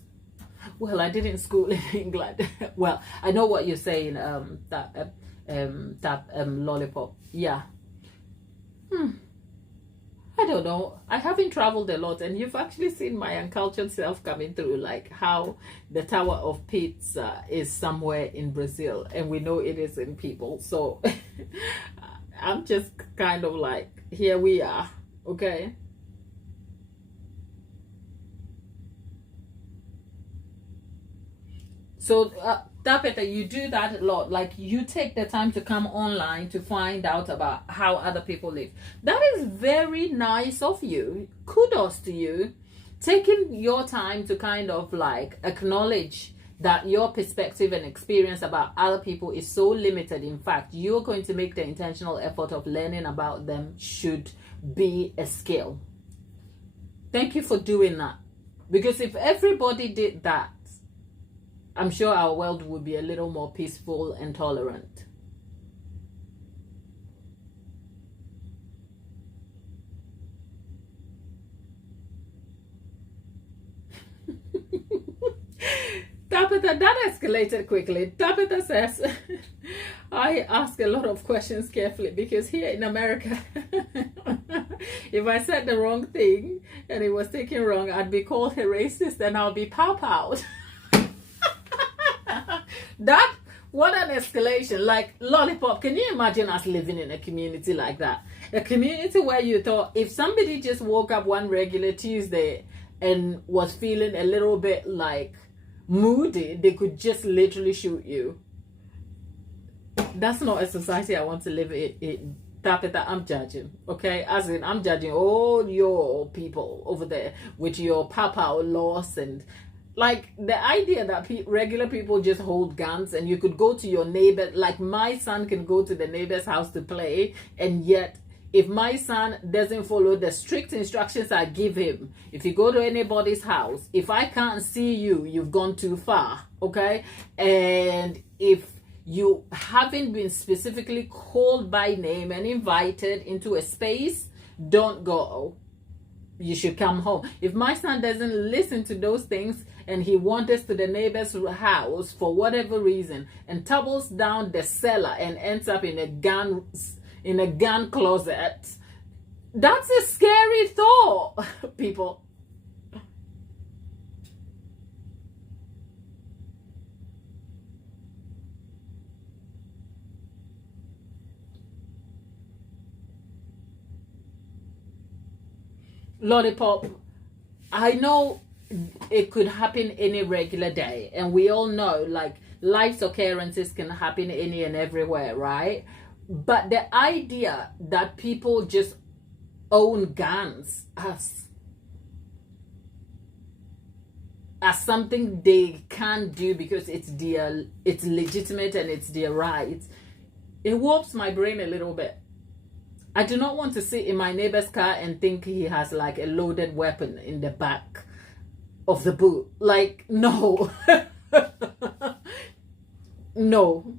Well, I didn't school in England. Well, I know what you're saying, Lollipop. Yeah. I don't know. I haven't traveled a lot, and you've actually seen my uncultured self coming through, like how the Tower of Pizza is somewhere in Brazil, and we know it is in people. So I'm just kind of like, here we are, okay? So, Tabitha, you do that a lot. Like, you take the time to come online to find out about how other people live. That is very nice of you. Kudos to you. Taking your time to kind of like acknowledge that your perspective and experience about other people is so limited. In fact, you're going to make the intentional effort of learning about them should be a skill. Thank you for doing that. Because if everybody did that, I'm sure our world would be a little more peaceful and tolerant. Tabitha, that escalated quickly. Tabitha says, I ask a lot of questions carefully because here in America, if I said the wrong thing and it was taken wrong, I'd be called a racist and I'll be pow-powed. That, what an escalation. Like, Lollipop, can you imagine us living in a community like that? A community where you thought if somebody just woke up one regular Tuesday and was feeling a little bit like moody, they could just literally shoot you. That's not a society I want to live in. Tabitha, I'm judging, okay? As in, I'm judging all your people over there with your papa laws and like the idea that regular people just hold guns and you could go to your neighbor, like my son can go to the neighbor's house to play, and yet if my son doesn't follow the strict instructions I give him, if you go to anybody's house, if I can't see you, you've gone too far, okay? And if you haven't been specifically called by name and invited into a space, don't go. You should come home. If my son doesn't listen to those things and he wanders to the neighbor's house for whatever reason and tumbles down the cellar and ends up in a gun closet, that's a scary thought, people. Lollipop, I know it could happen any regular day, and we all know like life's occurrences can happen any and everywhere, right? But the idea that people just own guns as something they can't do because it's legitimate and it's their right, it warps my brain a little bit. I do not want to sit in my neighbor's car and think he has like a loaded weapon in the back of the boot. Like, no. No.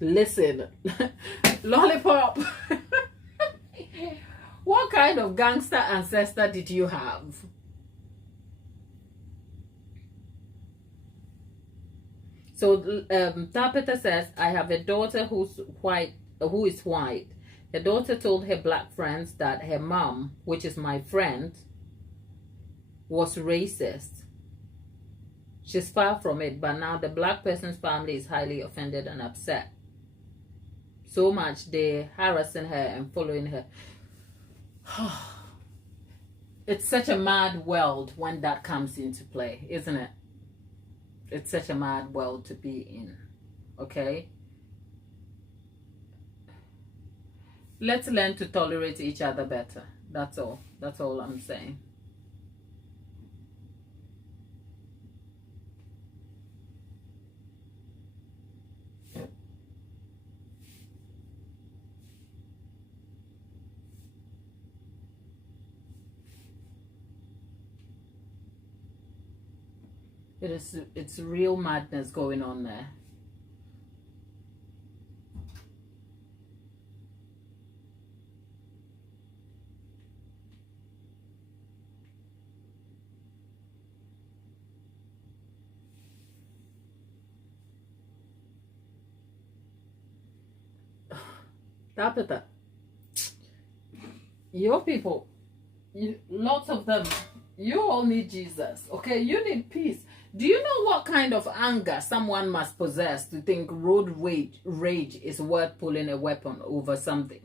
Listen, Lollipop, what kind of gangster ancestor did you have? So Tabitha says, I have a daughter who is white. Her daughter told her black friends that her mom, which is my friend, was racist. She's far from it, but now the black person's family is highly offended and upset. So much they're harassing her and following her. It's such a mad world when that comes into play, isn't it? It's such a mad world to be in. Okay? Let's learn to tolerate each other better. That's all. That's all I'm saying. It's real madness going on there. Tabitha, your people, lots of them, you all need Jesus, okay? You need peace. Do you know what kind of anger someone must possess to think road rage is worth pulling a weapon over something?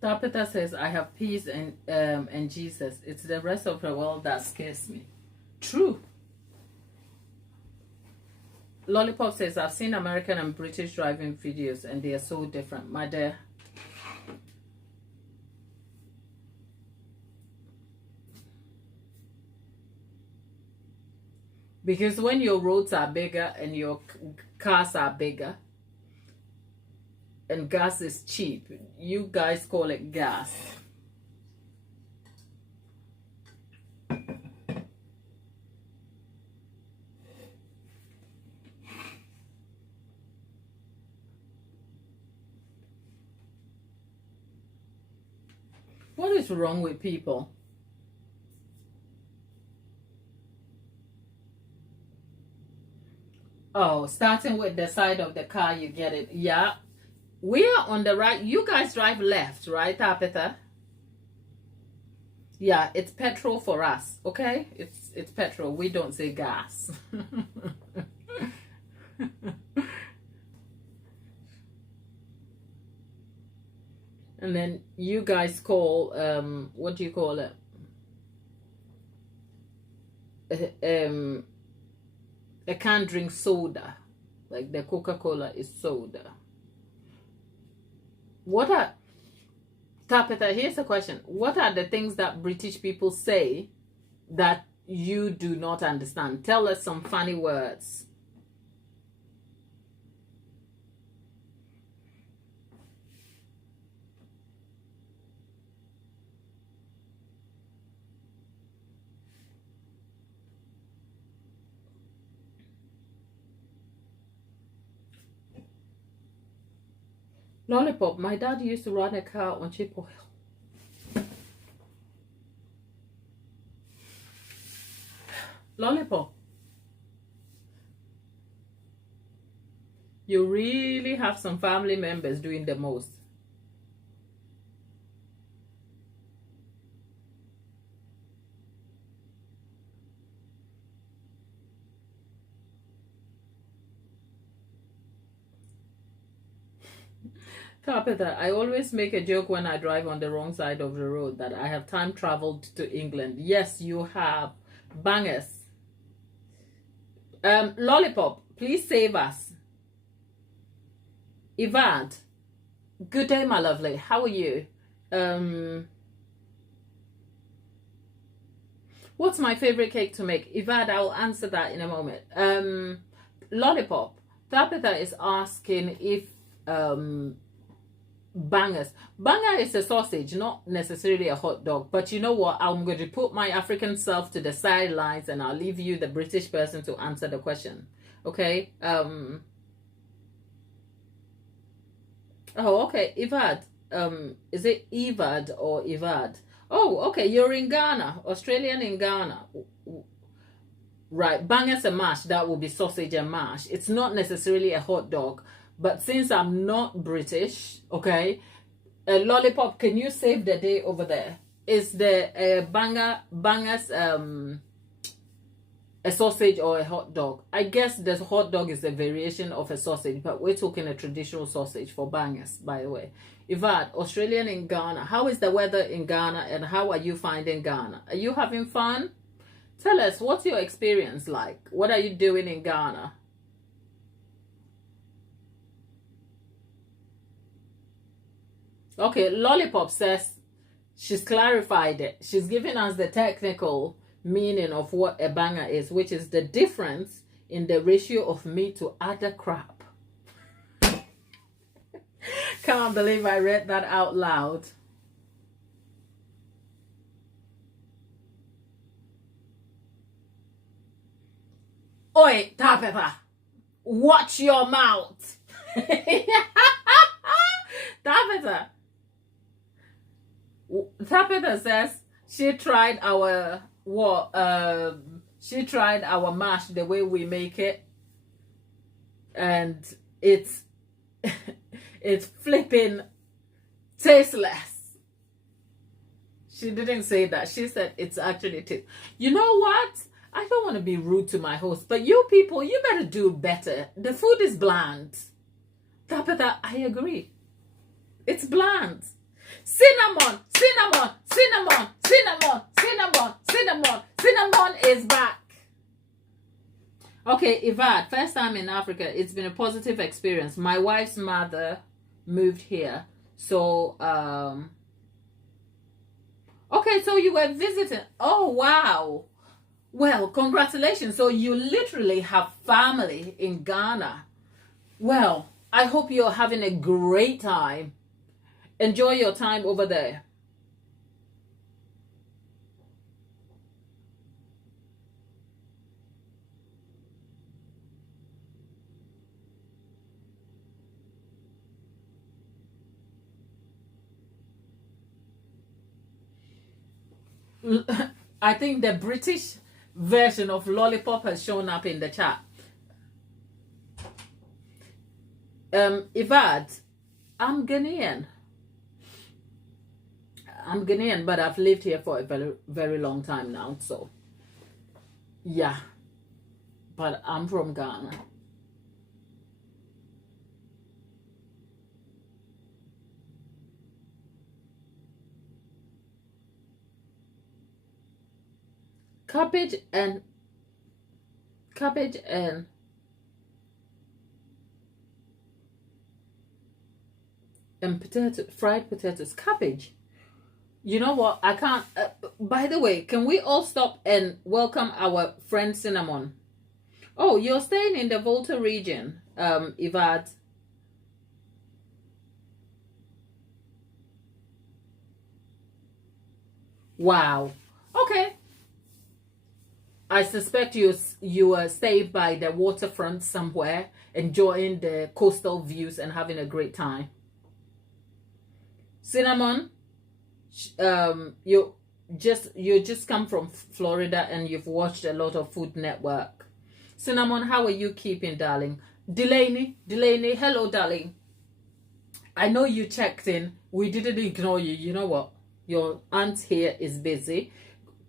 Tabitha says, I have peace and Jesus. It's the rest of the world that scares me. True. Lollipop says, I've seen American and British driving videos and they are so different. My dear. Because when your roads are bigger and your cars are bigger and gas is cheap, you guys call it gas. What is wrong with people? Oh, starting with the side of the car, you get it. Yeah. We are on the right. You guys drive left, right, Tabitha? Yeah, it's petrol for us, okay? It's petrol. We don't say gas. And then you guys call what do you call it? I can't drink soda. Like the Coca-Cola is soda. What are Tabitha, here's a question. What are the things that British people say that you do not understand? Tell us some funny words. Lollipop, my dad used to run a car on cheap oil. Lollipop, you really have some family members doing the most. Tabitha, I always make a joke when I drive on the wrong side of the road that I have time traveled to England. Yes, you have. Bangers. Lollipop, please save us. Yvette, good day, my lovely. How are you? What's my favorite cake to make? Ivad, I'll answer that in a moment. Lollipop. Tabitha is asking if bangers. Banger is a sausage, not necessarily a hot dog. But you know what? I'm going to put my African self to the sidelines and I'll leave you, the British person, to answer the question. Okay? Oh, okay. Ivad. Is it Ivad or Ivad? Oh, okay. You're in Ghana. Australian in Ghana. Right. Bangers and mash. That will be sausage and mash. It's not necessarily a hot dog. But since I'm not British, okay, lollipop, can you save the day over there? Is the bangers a sausage or a hot dog? I guess the hot dog is a variation of a sausage, but we're talking a traditional sausage for bangers, by the way. Ivad, Australian in Ghana. How is the weather in Ghana and how are you finding Ghana? Are you having fun? Tell us, what's your experience like? What are you doing in Ghana? Okay, Lollipop says she's clarified it. She's giving us the technical meaning of what a banger is, which is the difference in the ratio of meat to other crap. Can't believe I read that out loud. Oi, Tabitha, watch your mouth. Tabitha. Tabitha says she tried our she tried our mash the way we make it, and it's it's flipping tasteless. She didn't say that. She said it's actually taste. You know what? I don't want to be rude to my host, but you people, you better do better. The food is bland. Tabitha, I agree. It's bland. Cinnamon, cinnamon, cinnamon, cinnamon, cinnamon, cinnamon, cinnamon is back. Okay, Ivad, first time in Africa. It's been a positive experience. My wife's mother moved here. So, okay, so you were visiting. Oh, wow. Well, congratulations. So you literally have family in Ghana. Well, I hope you're having a great time. Enjoy your time over there. I think the British version of lollipop has shown up in the chat. Ivad, I'm Ghanaian. I'm Ghanaian, but I've lived here for a very, very long time now. So, yeah. But I'm from Ghana. Cabbage and potato, fried potatoes, cabbage. You know what? I can't. By the way, can we all stop and welcome our friend Cinnamon? Oh, you're staying in the Volta region, Ivad. Wow. Okay. I suspect you are staying by the waterfront somewhere, enjoying the coastal views and having a great time. Cinnamon, you just come from Florida and you've watched a lot of Food Network. Cinnamon, how are you keeping, darling? Delaney, hello, darling. I know you checked in. We didn't ignore you. You know what? Your aunt here is busy.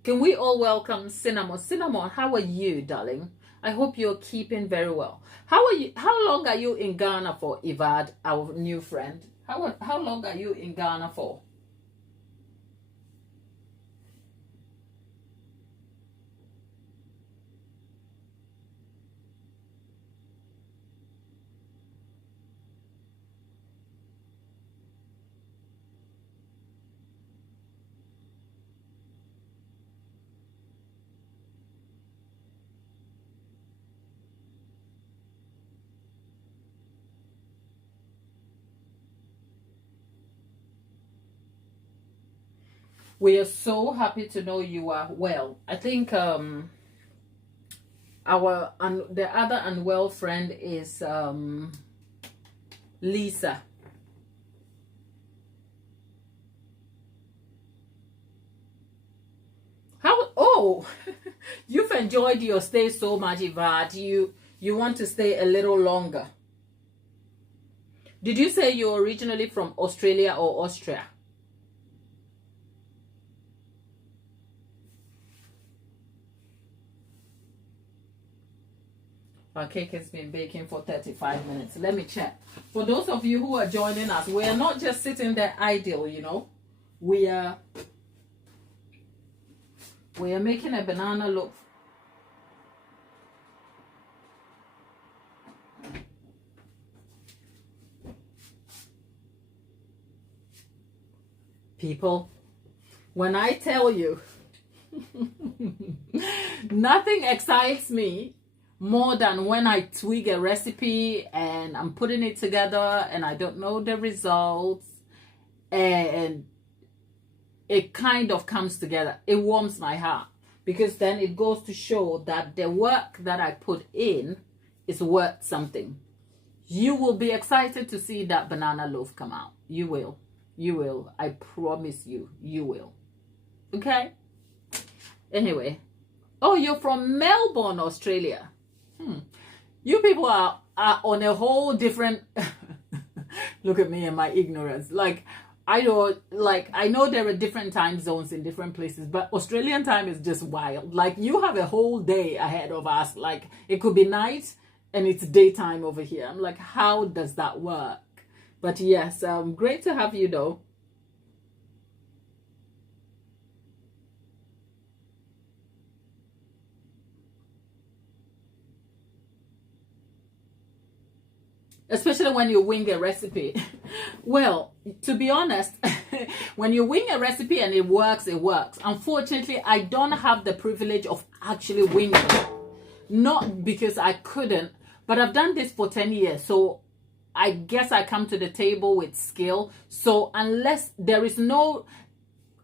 Can we all welcome Cinnamon? Cinnamon, how are you, darling? I hope you're keeping very well. How are you? How long are you in Ghana for, Ivad, our new friend? How long are you in Ghana for? We are so happy to know you are well. I think the other unwell friend is Lisa. How? Oh, you've enjoyed your stay so much, Yvette. You want to stay a little longer. Did you say you're originally from Australia or Austria? Our cake has been baking for 35 minutes. Let me check. For those of you who are joining us, we are not just sitting there idle, you know. We are making a banana loaf. People, when I tell you, nothing excites me more than when I tweak a recipe and I'm putting it together and I don't know the results and it kind of comes together. It warms my heart because then it goes to show that the work that I put in is worth something. You will be excited to see that banana loaf come out. You will. You will. I promise you, you will. Okay? Anyway. Oh, you're from Melbourne, Australia. You people are on a whole different... Look at me and my ignorance. Like, I know there are different time zones in different places, but Australian time is just wild. Like, you have a whole day ahead of us. Like, it could be night and it's daytime over here. I'm like, how does that work? But yes, great to have you though. Especially when you wing a recipe. Well, to be honest, when you wing a recipe and it works, it works. Unfortunately, I don't have the privilege of actually winging it. Not because I couldn't, but I've done this for 10 years. So I guess I come to the table with skill. So unless there is no...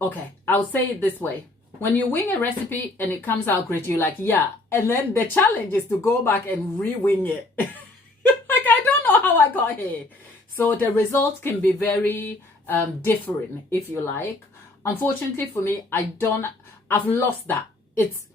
Okay, I'll say it this way. When you wing a recipe and it comes out great, you're like, yeah. And then the challenge is to go back and re-wing it. Like, I don't know how I got here. So the results can be very different, if you like. Unfortunately for me, I've lost that. It's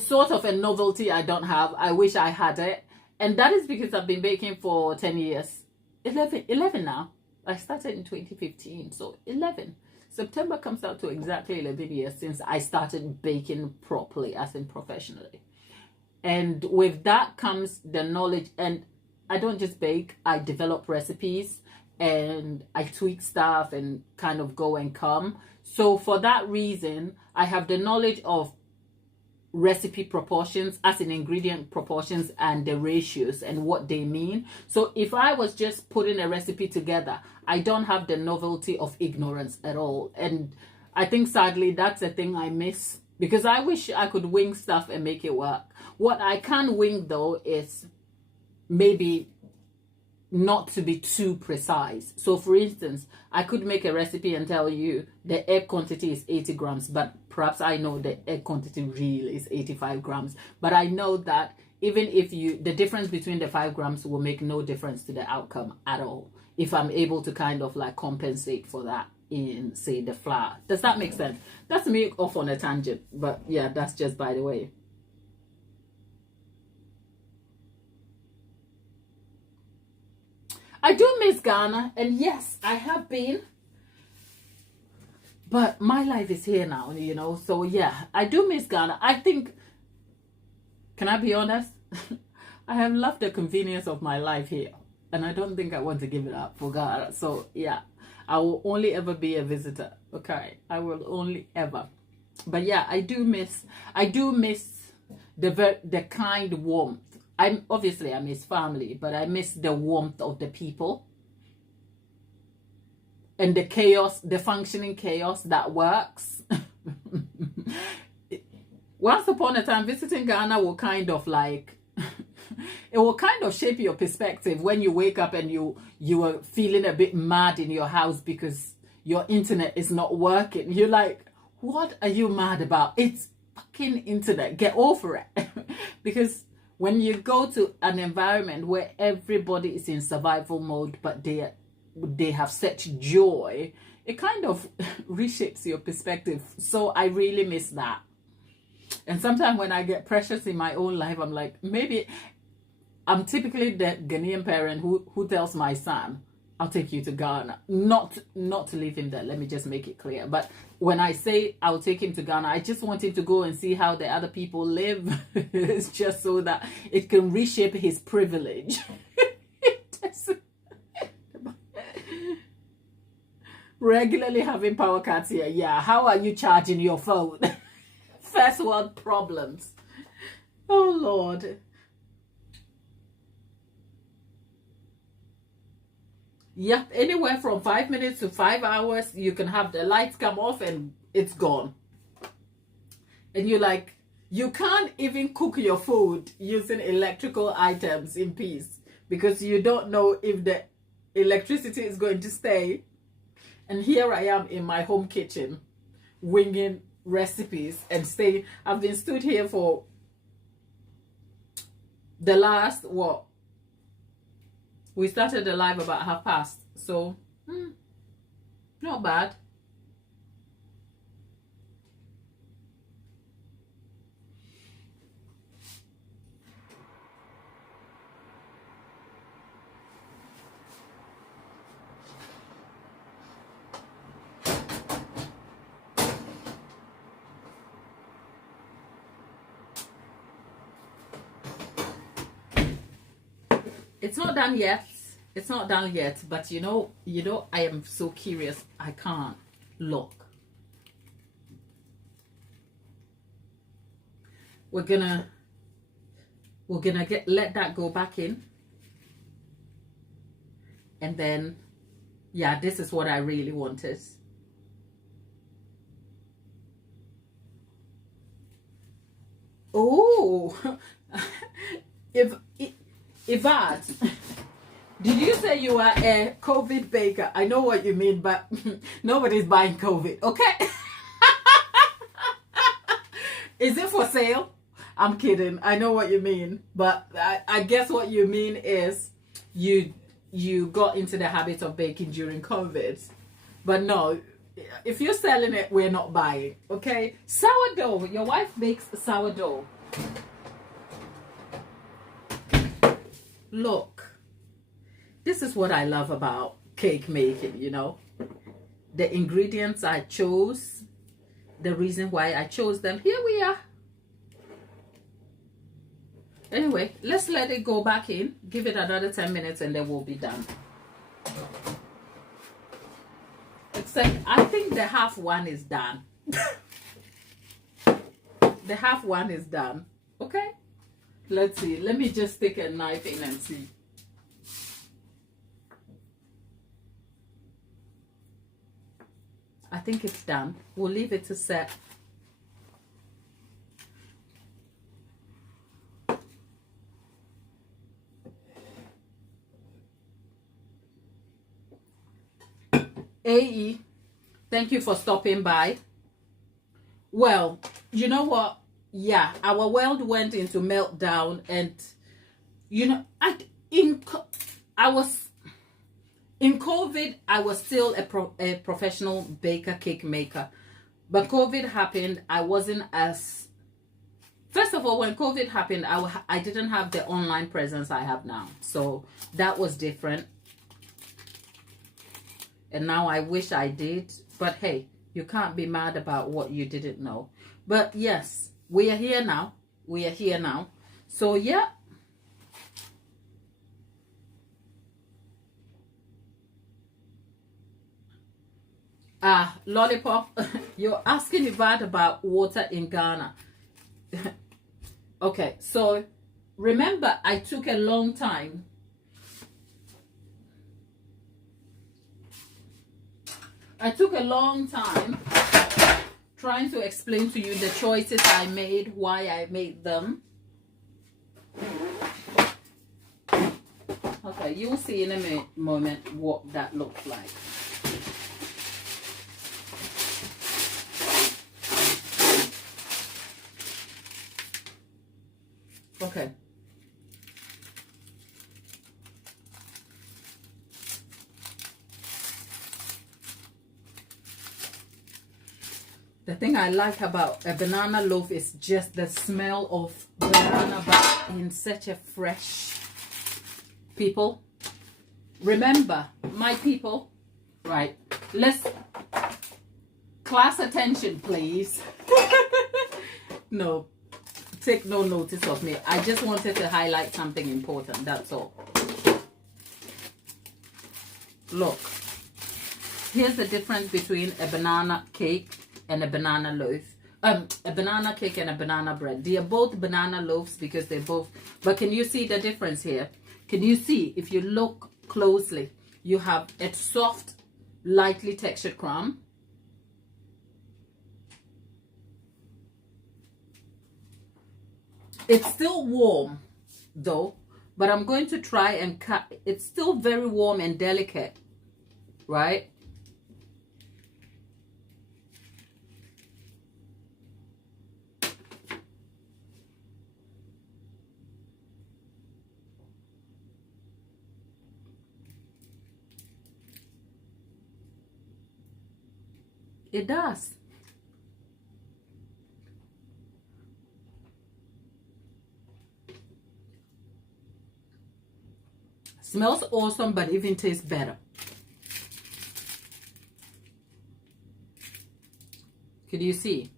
sort of a novelty I don't have. I wish I had it. And that is because I've been baking for 10 years. 11 now. I started in 2015, so 11. September comes out to exactly 11 years since I started baking properly, as in professionally. And with that comes the knowledge. And I don't just bake, I develop recipes and I tweak stuff and kind of go and come. So for that reason, I have the knowledge of recipe proportions, as in ingredient proportions and the ratios and what they mean. So if I was just putting a recipe together, I don't have the novelty of ignorance at all. And I think sadly that's a thing I miss, because I wish I could wing stuff and make it work. What I can wing though is maybe not to be too precise. So for instance, I could make a recipe and tell you the egg quantity is 80 grams, but perhaps I know the egg quantity really is 85 grams. But I know that even if the difference between the 5 grams will make no difference to the outcome at all, if I'm able to kind of like compensate for that in, say, the flour. Does that make sense? That's me off on a tangent, but yeah, that's just by the way. I do miss Ghana, and yes, I have been, but my life is here now, you know, so yeah, I do miss Ghana. I think, can I be honest? I have loved the convenience of my life here, and I don't think I want to give it up for Ghana. So yeah, I will only ever be a visitor, okay? I will only ever. But yeah, I do miss the kind warmth. I miss family, but I miss the warmth of the people and the chaos, the functioning chaos that works. Once upon a time, visiting Ghana will kind of like, it will kind of shape your perspective when you wake up and you are feeling a bit mad in your house because your internet is not working. You're like, What are you mad about? It's fucking internet. Get over it. Because when you go to an environment where everybody is in survival mode, but they have such joy, it kind of reshapes your perspective. So I really miss that. And sometimes when I get pressures in my own life, I'm like, maybe I'm typically the Ghanaian parent who tells my son, I'll take you to Ghana. Not to leave him there. Let me just make it clear. But when I say I'll take him to Ghana, I just want him to go and see how the other people live. It's just so that it can reshape his privilege. Regularly having power cuts here. Yeah, how are you charging your phone? First world problems. Oh, Lord. Yep, anywhere from 5 minutes to 5 hours, you can have the lights come off and it's gone. And you're like, you can't even cook your food using electrical items in peace because you don't know if the electricity is going to stay. And here I am in my home kitchen, winging recipes and staying. I've been stood here for the last, what? We started the live about past. So, not bad. It's not done yet. It's not done yet, but you know, I am so curious. I can't look. We're gonna let that go back in, and then, yeah, this is what I really wanted. Oh, Yvette, did you say you are a COVID baker? I know what you mean, but nobody's buying COVID, okay? Is it for sale? I'm kidding. I know what you mean, but I guess what you mean is you got into the habit of baking during COVID. But no, if you're selling it, we're not buying, okay? Sourdough. Your wife bakes sourdough. Look, this is what I love about cake making, you know. The ingredients I chose, the reason why I chose them. Here we are. Anyway, let's let it go back in. Give it another 10 minutes and then we'll be done. Except I think the half one is done. The half one is done. Okay? Let's see. Let me just stick a knife in and see. I think it's done. We'll leave it to set. AE, thank you for stopping by. Well, you know what? Yeah, our world went into meltdown, and you know, I was in COVID. I was still a professional baker, cake maker, but COVID happened. I wasn't as. First of all, when COVID happened, I didn't have the online presence I have now, so that was different. And now I wish I did, but hey, you can't be mad about what you didn't know. But yes, we are here now. We are here now. So yeah. Lollipop, you're asking Yvette about water in Ghana. Okay, so remember I took a long time. I took a long time trying to explain to you the choices I made, why I made them. Okay, you'll see in a moment what that looks like. Okay. The thing I like about a banana loaf is just the smell of banana, but in such a fresh. People, remember, my people, right? Let's class attention, please. No, take no notice of me. I just wanted to highlight something important. That's all. Look, here's the difference between a banana cake and a banana loaf. A banana cake and a banana bread. They are both banana loaves because they're both. But can you see the difference here? Can you see, if you look closely, you have a soft, lightly textured crumb. It's still warm though, but I'm going to try and cut. It's still very warm and delicate, right? It does. Smells awesome, but even tastes better. Can you see?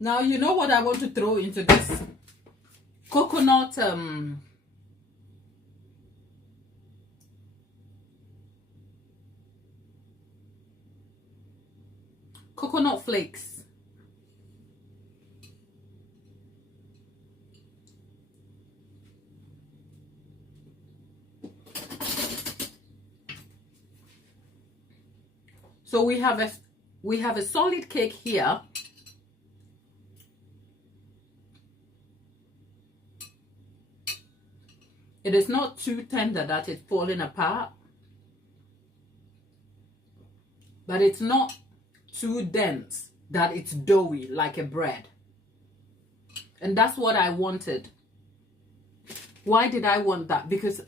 Now, you know what I want to throw into this? Coconut, coconut flakes. So we have a solid cake here. It is not too tender that it's falling apart, but it's not too dense that it's doughy like a bread. And that's what I wanted. Why did I want that? Because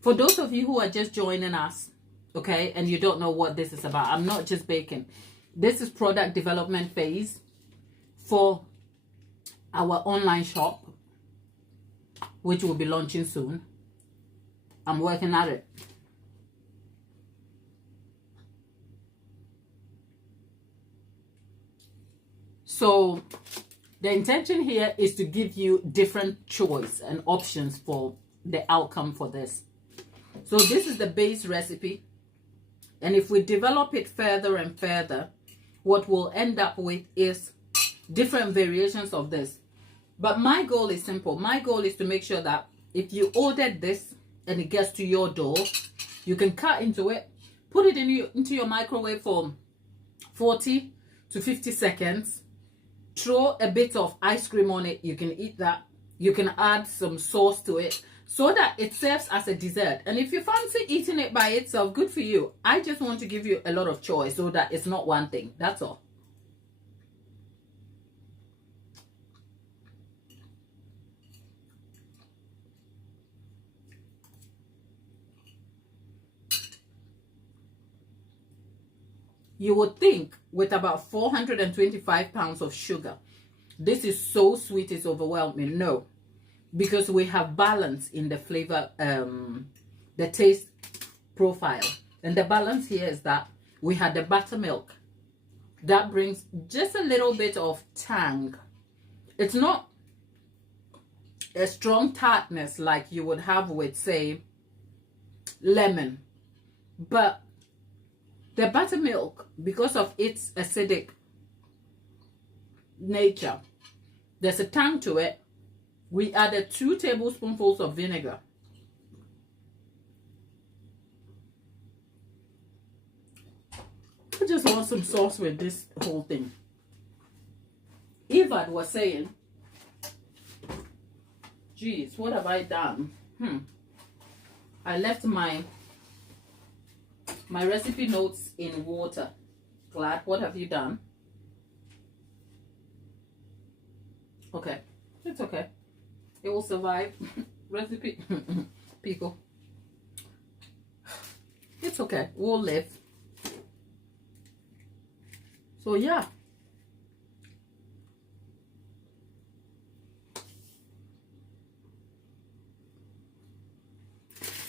for those of you who are just joining us, okay, and you don't know what this is about, I'm not just baking. This is product development phase for our online shop, which will be launching soon. I'm working at it. So the intention here is to give you different choice and options for the outcome for this. So this is the base recipe. And if we develop it further and further, what we'll end up with is different variations of this. But my goal is simple. My goal is to make sure that if you ordered this and it gets to your door, you can cut into it, put it into your microwave for 40 to 50 seconds, throw a bit of ice cream on it. You can eat that. You can add some sauce to it so that it serves as a dessert. And if you fancy eating it by itself, good for you. I just want to give you a lot of choice so that it's not one thing. That's all. You would think with about 425 pounds of sugar, this is so sweet, it's overwhelming. No, because we have balance in the flavor, the taste profile. And the balance here is that we had the buttermilk. That brings just a little bit of tang. It's not a strong tartness like you would have with, say, lemon. But the buttermilk, because of its acidic nature, there's a tang to it. We added 2 tablespoonfuls of vinegar. I just want some sauce with this whole thing. Evad was saying, geez, what have I done? I left my recipe notes in water. Glad, what have you done? Okay, it's okay. It will survive. Recipe people. It's okay. We'll live. So yeah.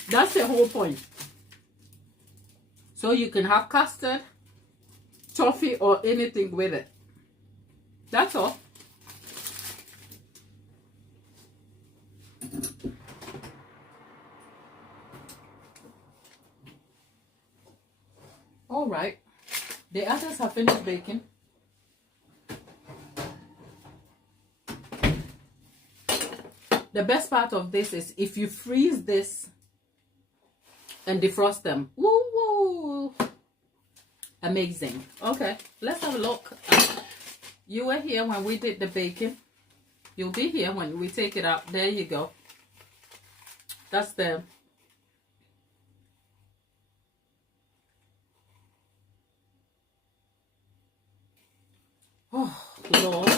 That's the whole point. So you can have custard, toffee, or anything with it. That's all. All right. The others have finished baking. The best part of this is if you freeze this and defrost them. Woo woo! Amazing. Okay, let's have a look. You were here when we did the baking. You'll be here when we take it out. There you go. That's the... Oh, Lord.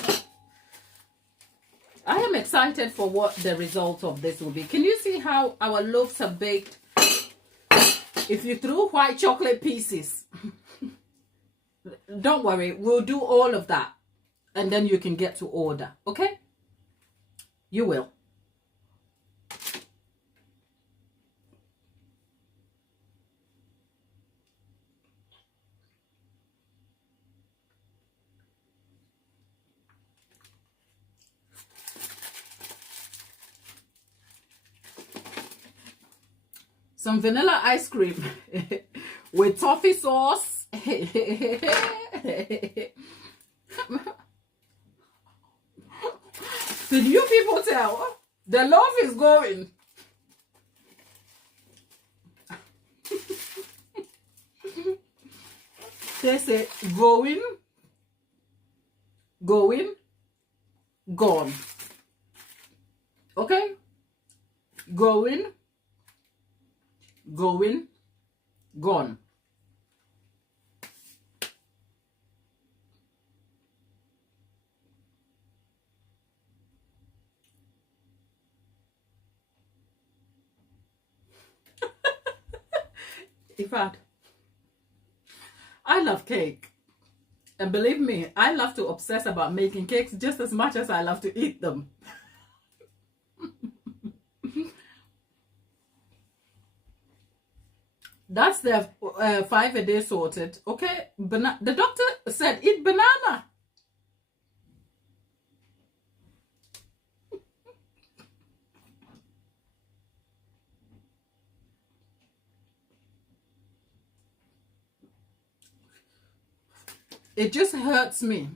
I am excited for what the result of this will be. Can you see how our loaves are baked? If you threw white chocolate pieces, don't worry, we'll do all of that. And then you can get to order, okay? You will. Some vanilla ice cream with toffee sauce. Did you people tell? The love is going. They say going, going, gone. Okay? Going, going, gone. In fact, I love cake. And believe me, I love to obsess about making cakes just as much as I love to eat them. That's the 5 a day sorted. Okay, the doctor said eat banana. It just hurts me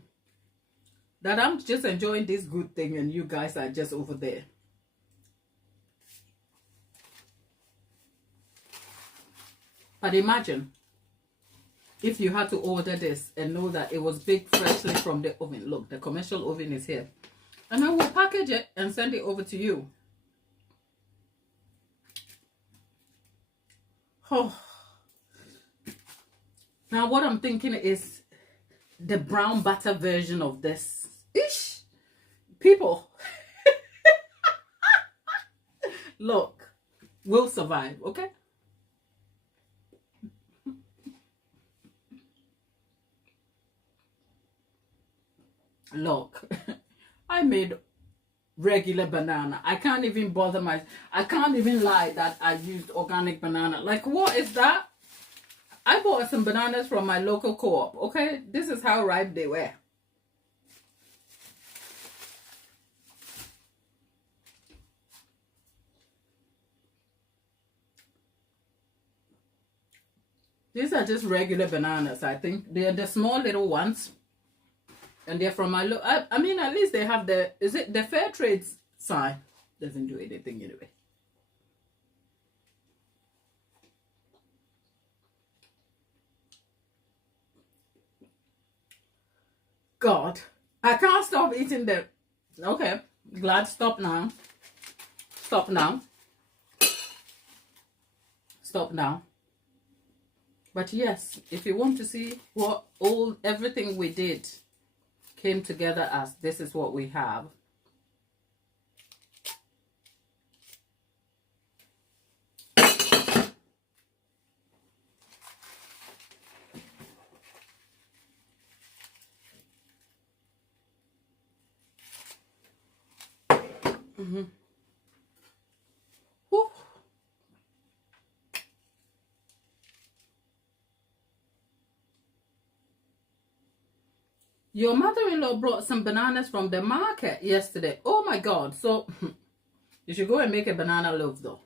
that I'm just enjoying this good thing and you guys are just over there. But imagine if you had to order this and know that it was baked freshly from the oven. Look, the commercial oven is here. And then we'll package it and send it over to you. Oh. Now what I'm thinking is the brown butter version of this. Ish! People. Look, we'll survive, okay? Look, I made regular banana. I can't even bother I can't even lie that I used organic banana. Like, what is that? I bought some bananas from my local co-op, okay? This is how ripe they were. These are just regular bananas, I think. They're the small little ones. And they're from my I mean, at least they have the, is it the fair trade sign? Doesn't do anything anyway. God, I can't stop eating them. Okay, glad stop now. Stop now. stop now. But yes, if you want to see what everything we did came together as, this is what we have. Whew. Your mother-in-law brought some bananas from the market yesterday. Oh my God. So you should go and make a banana loaf though.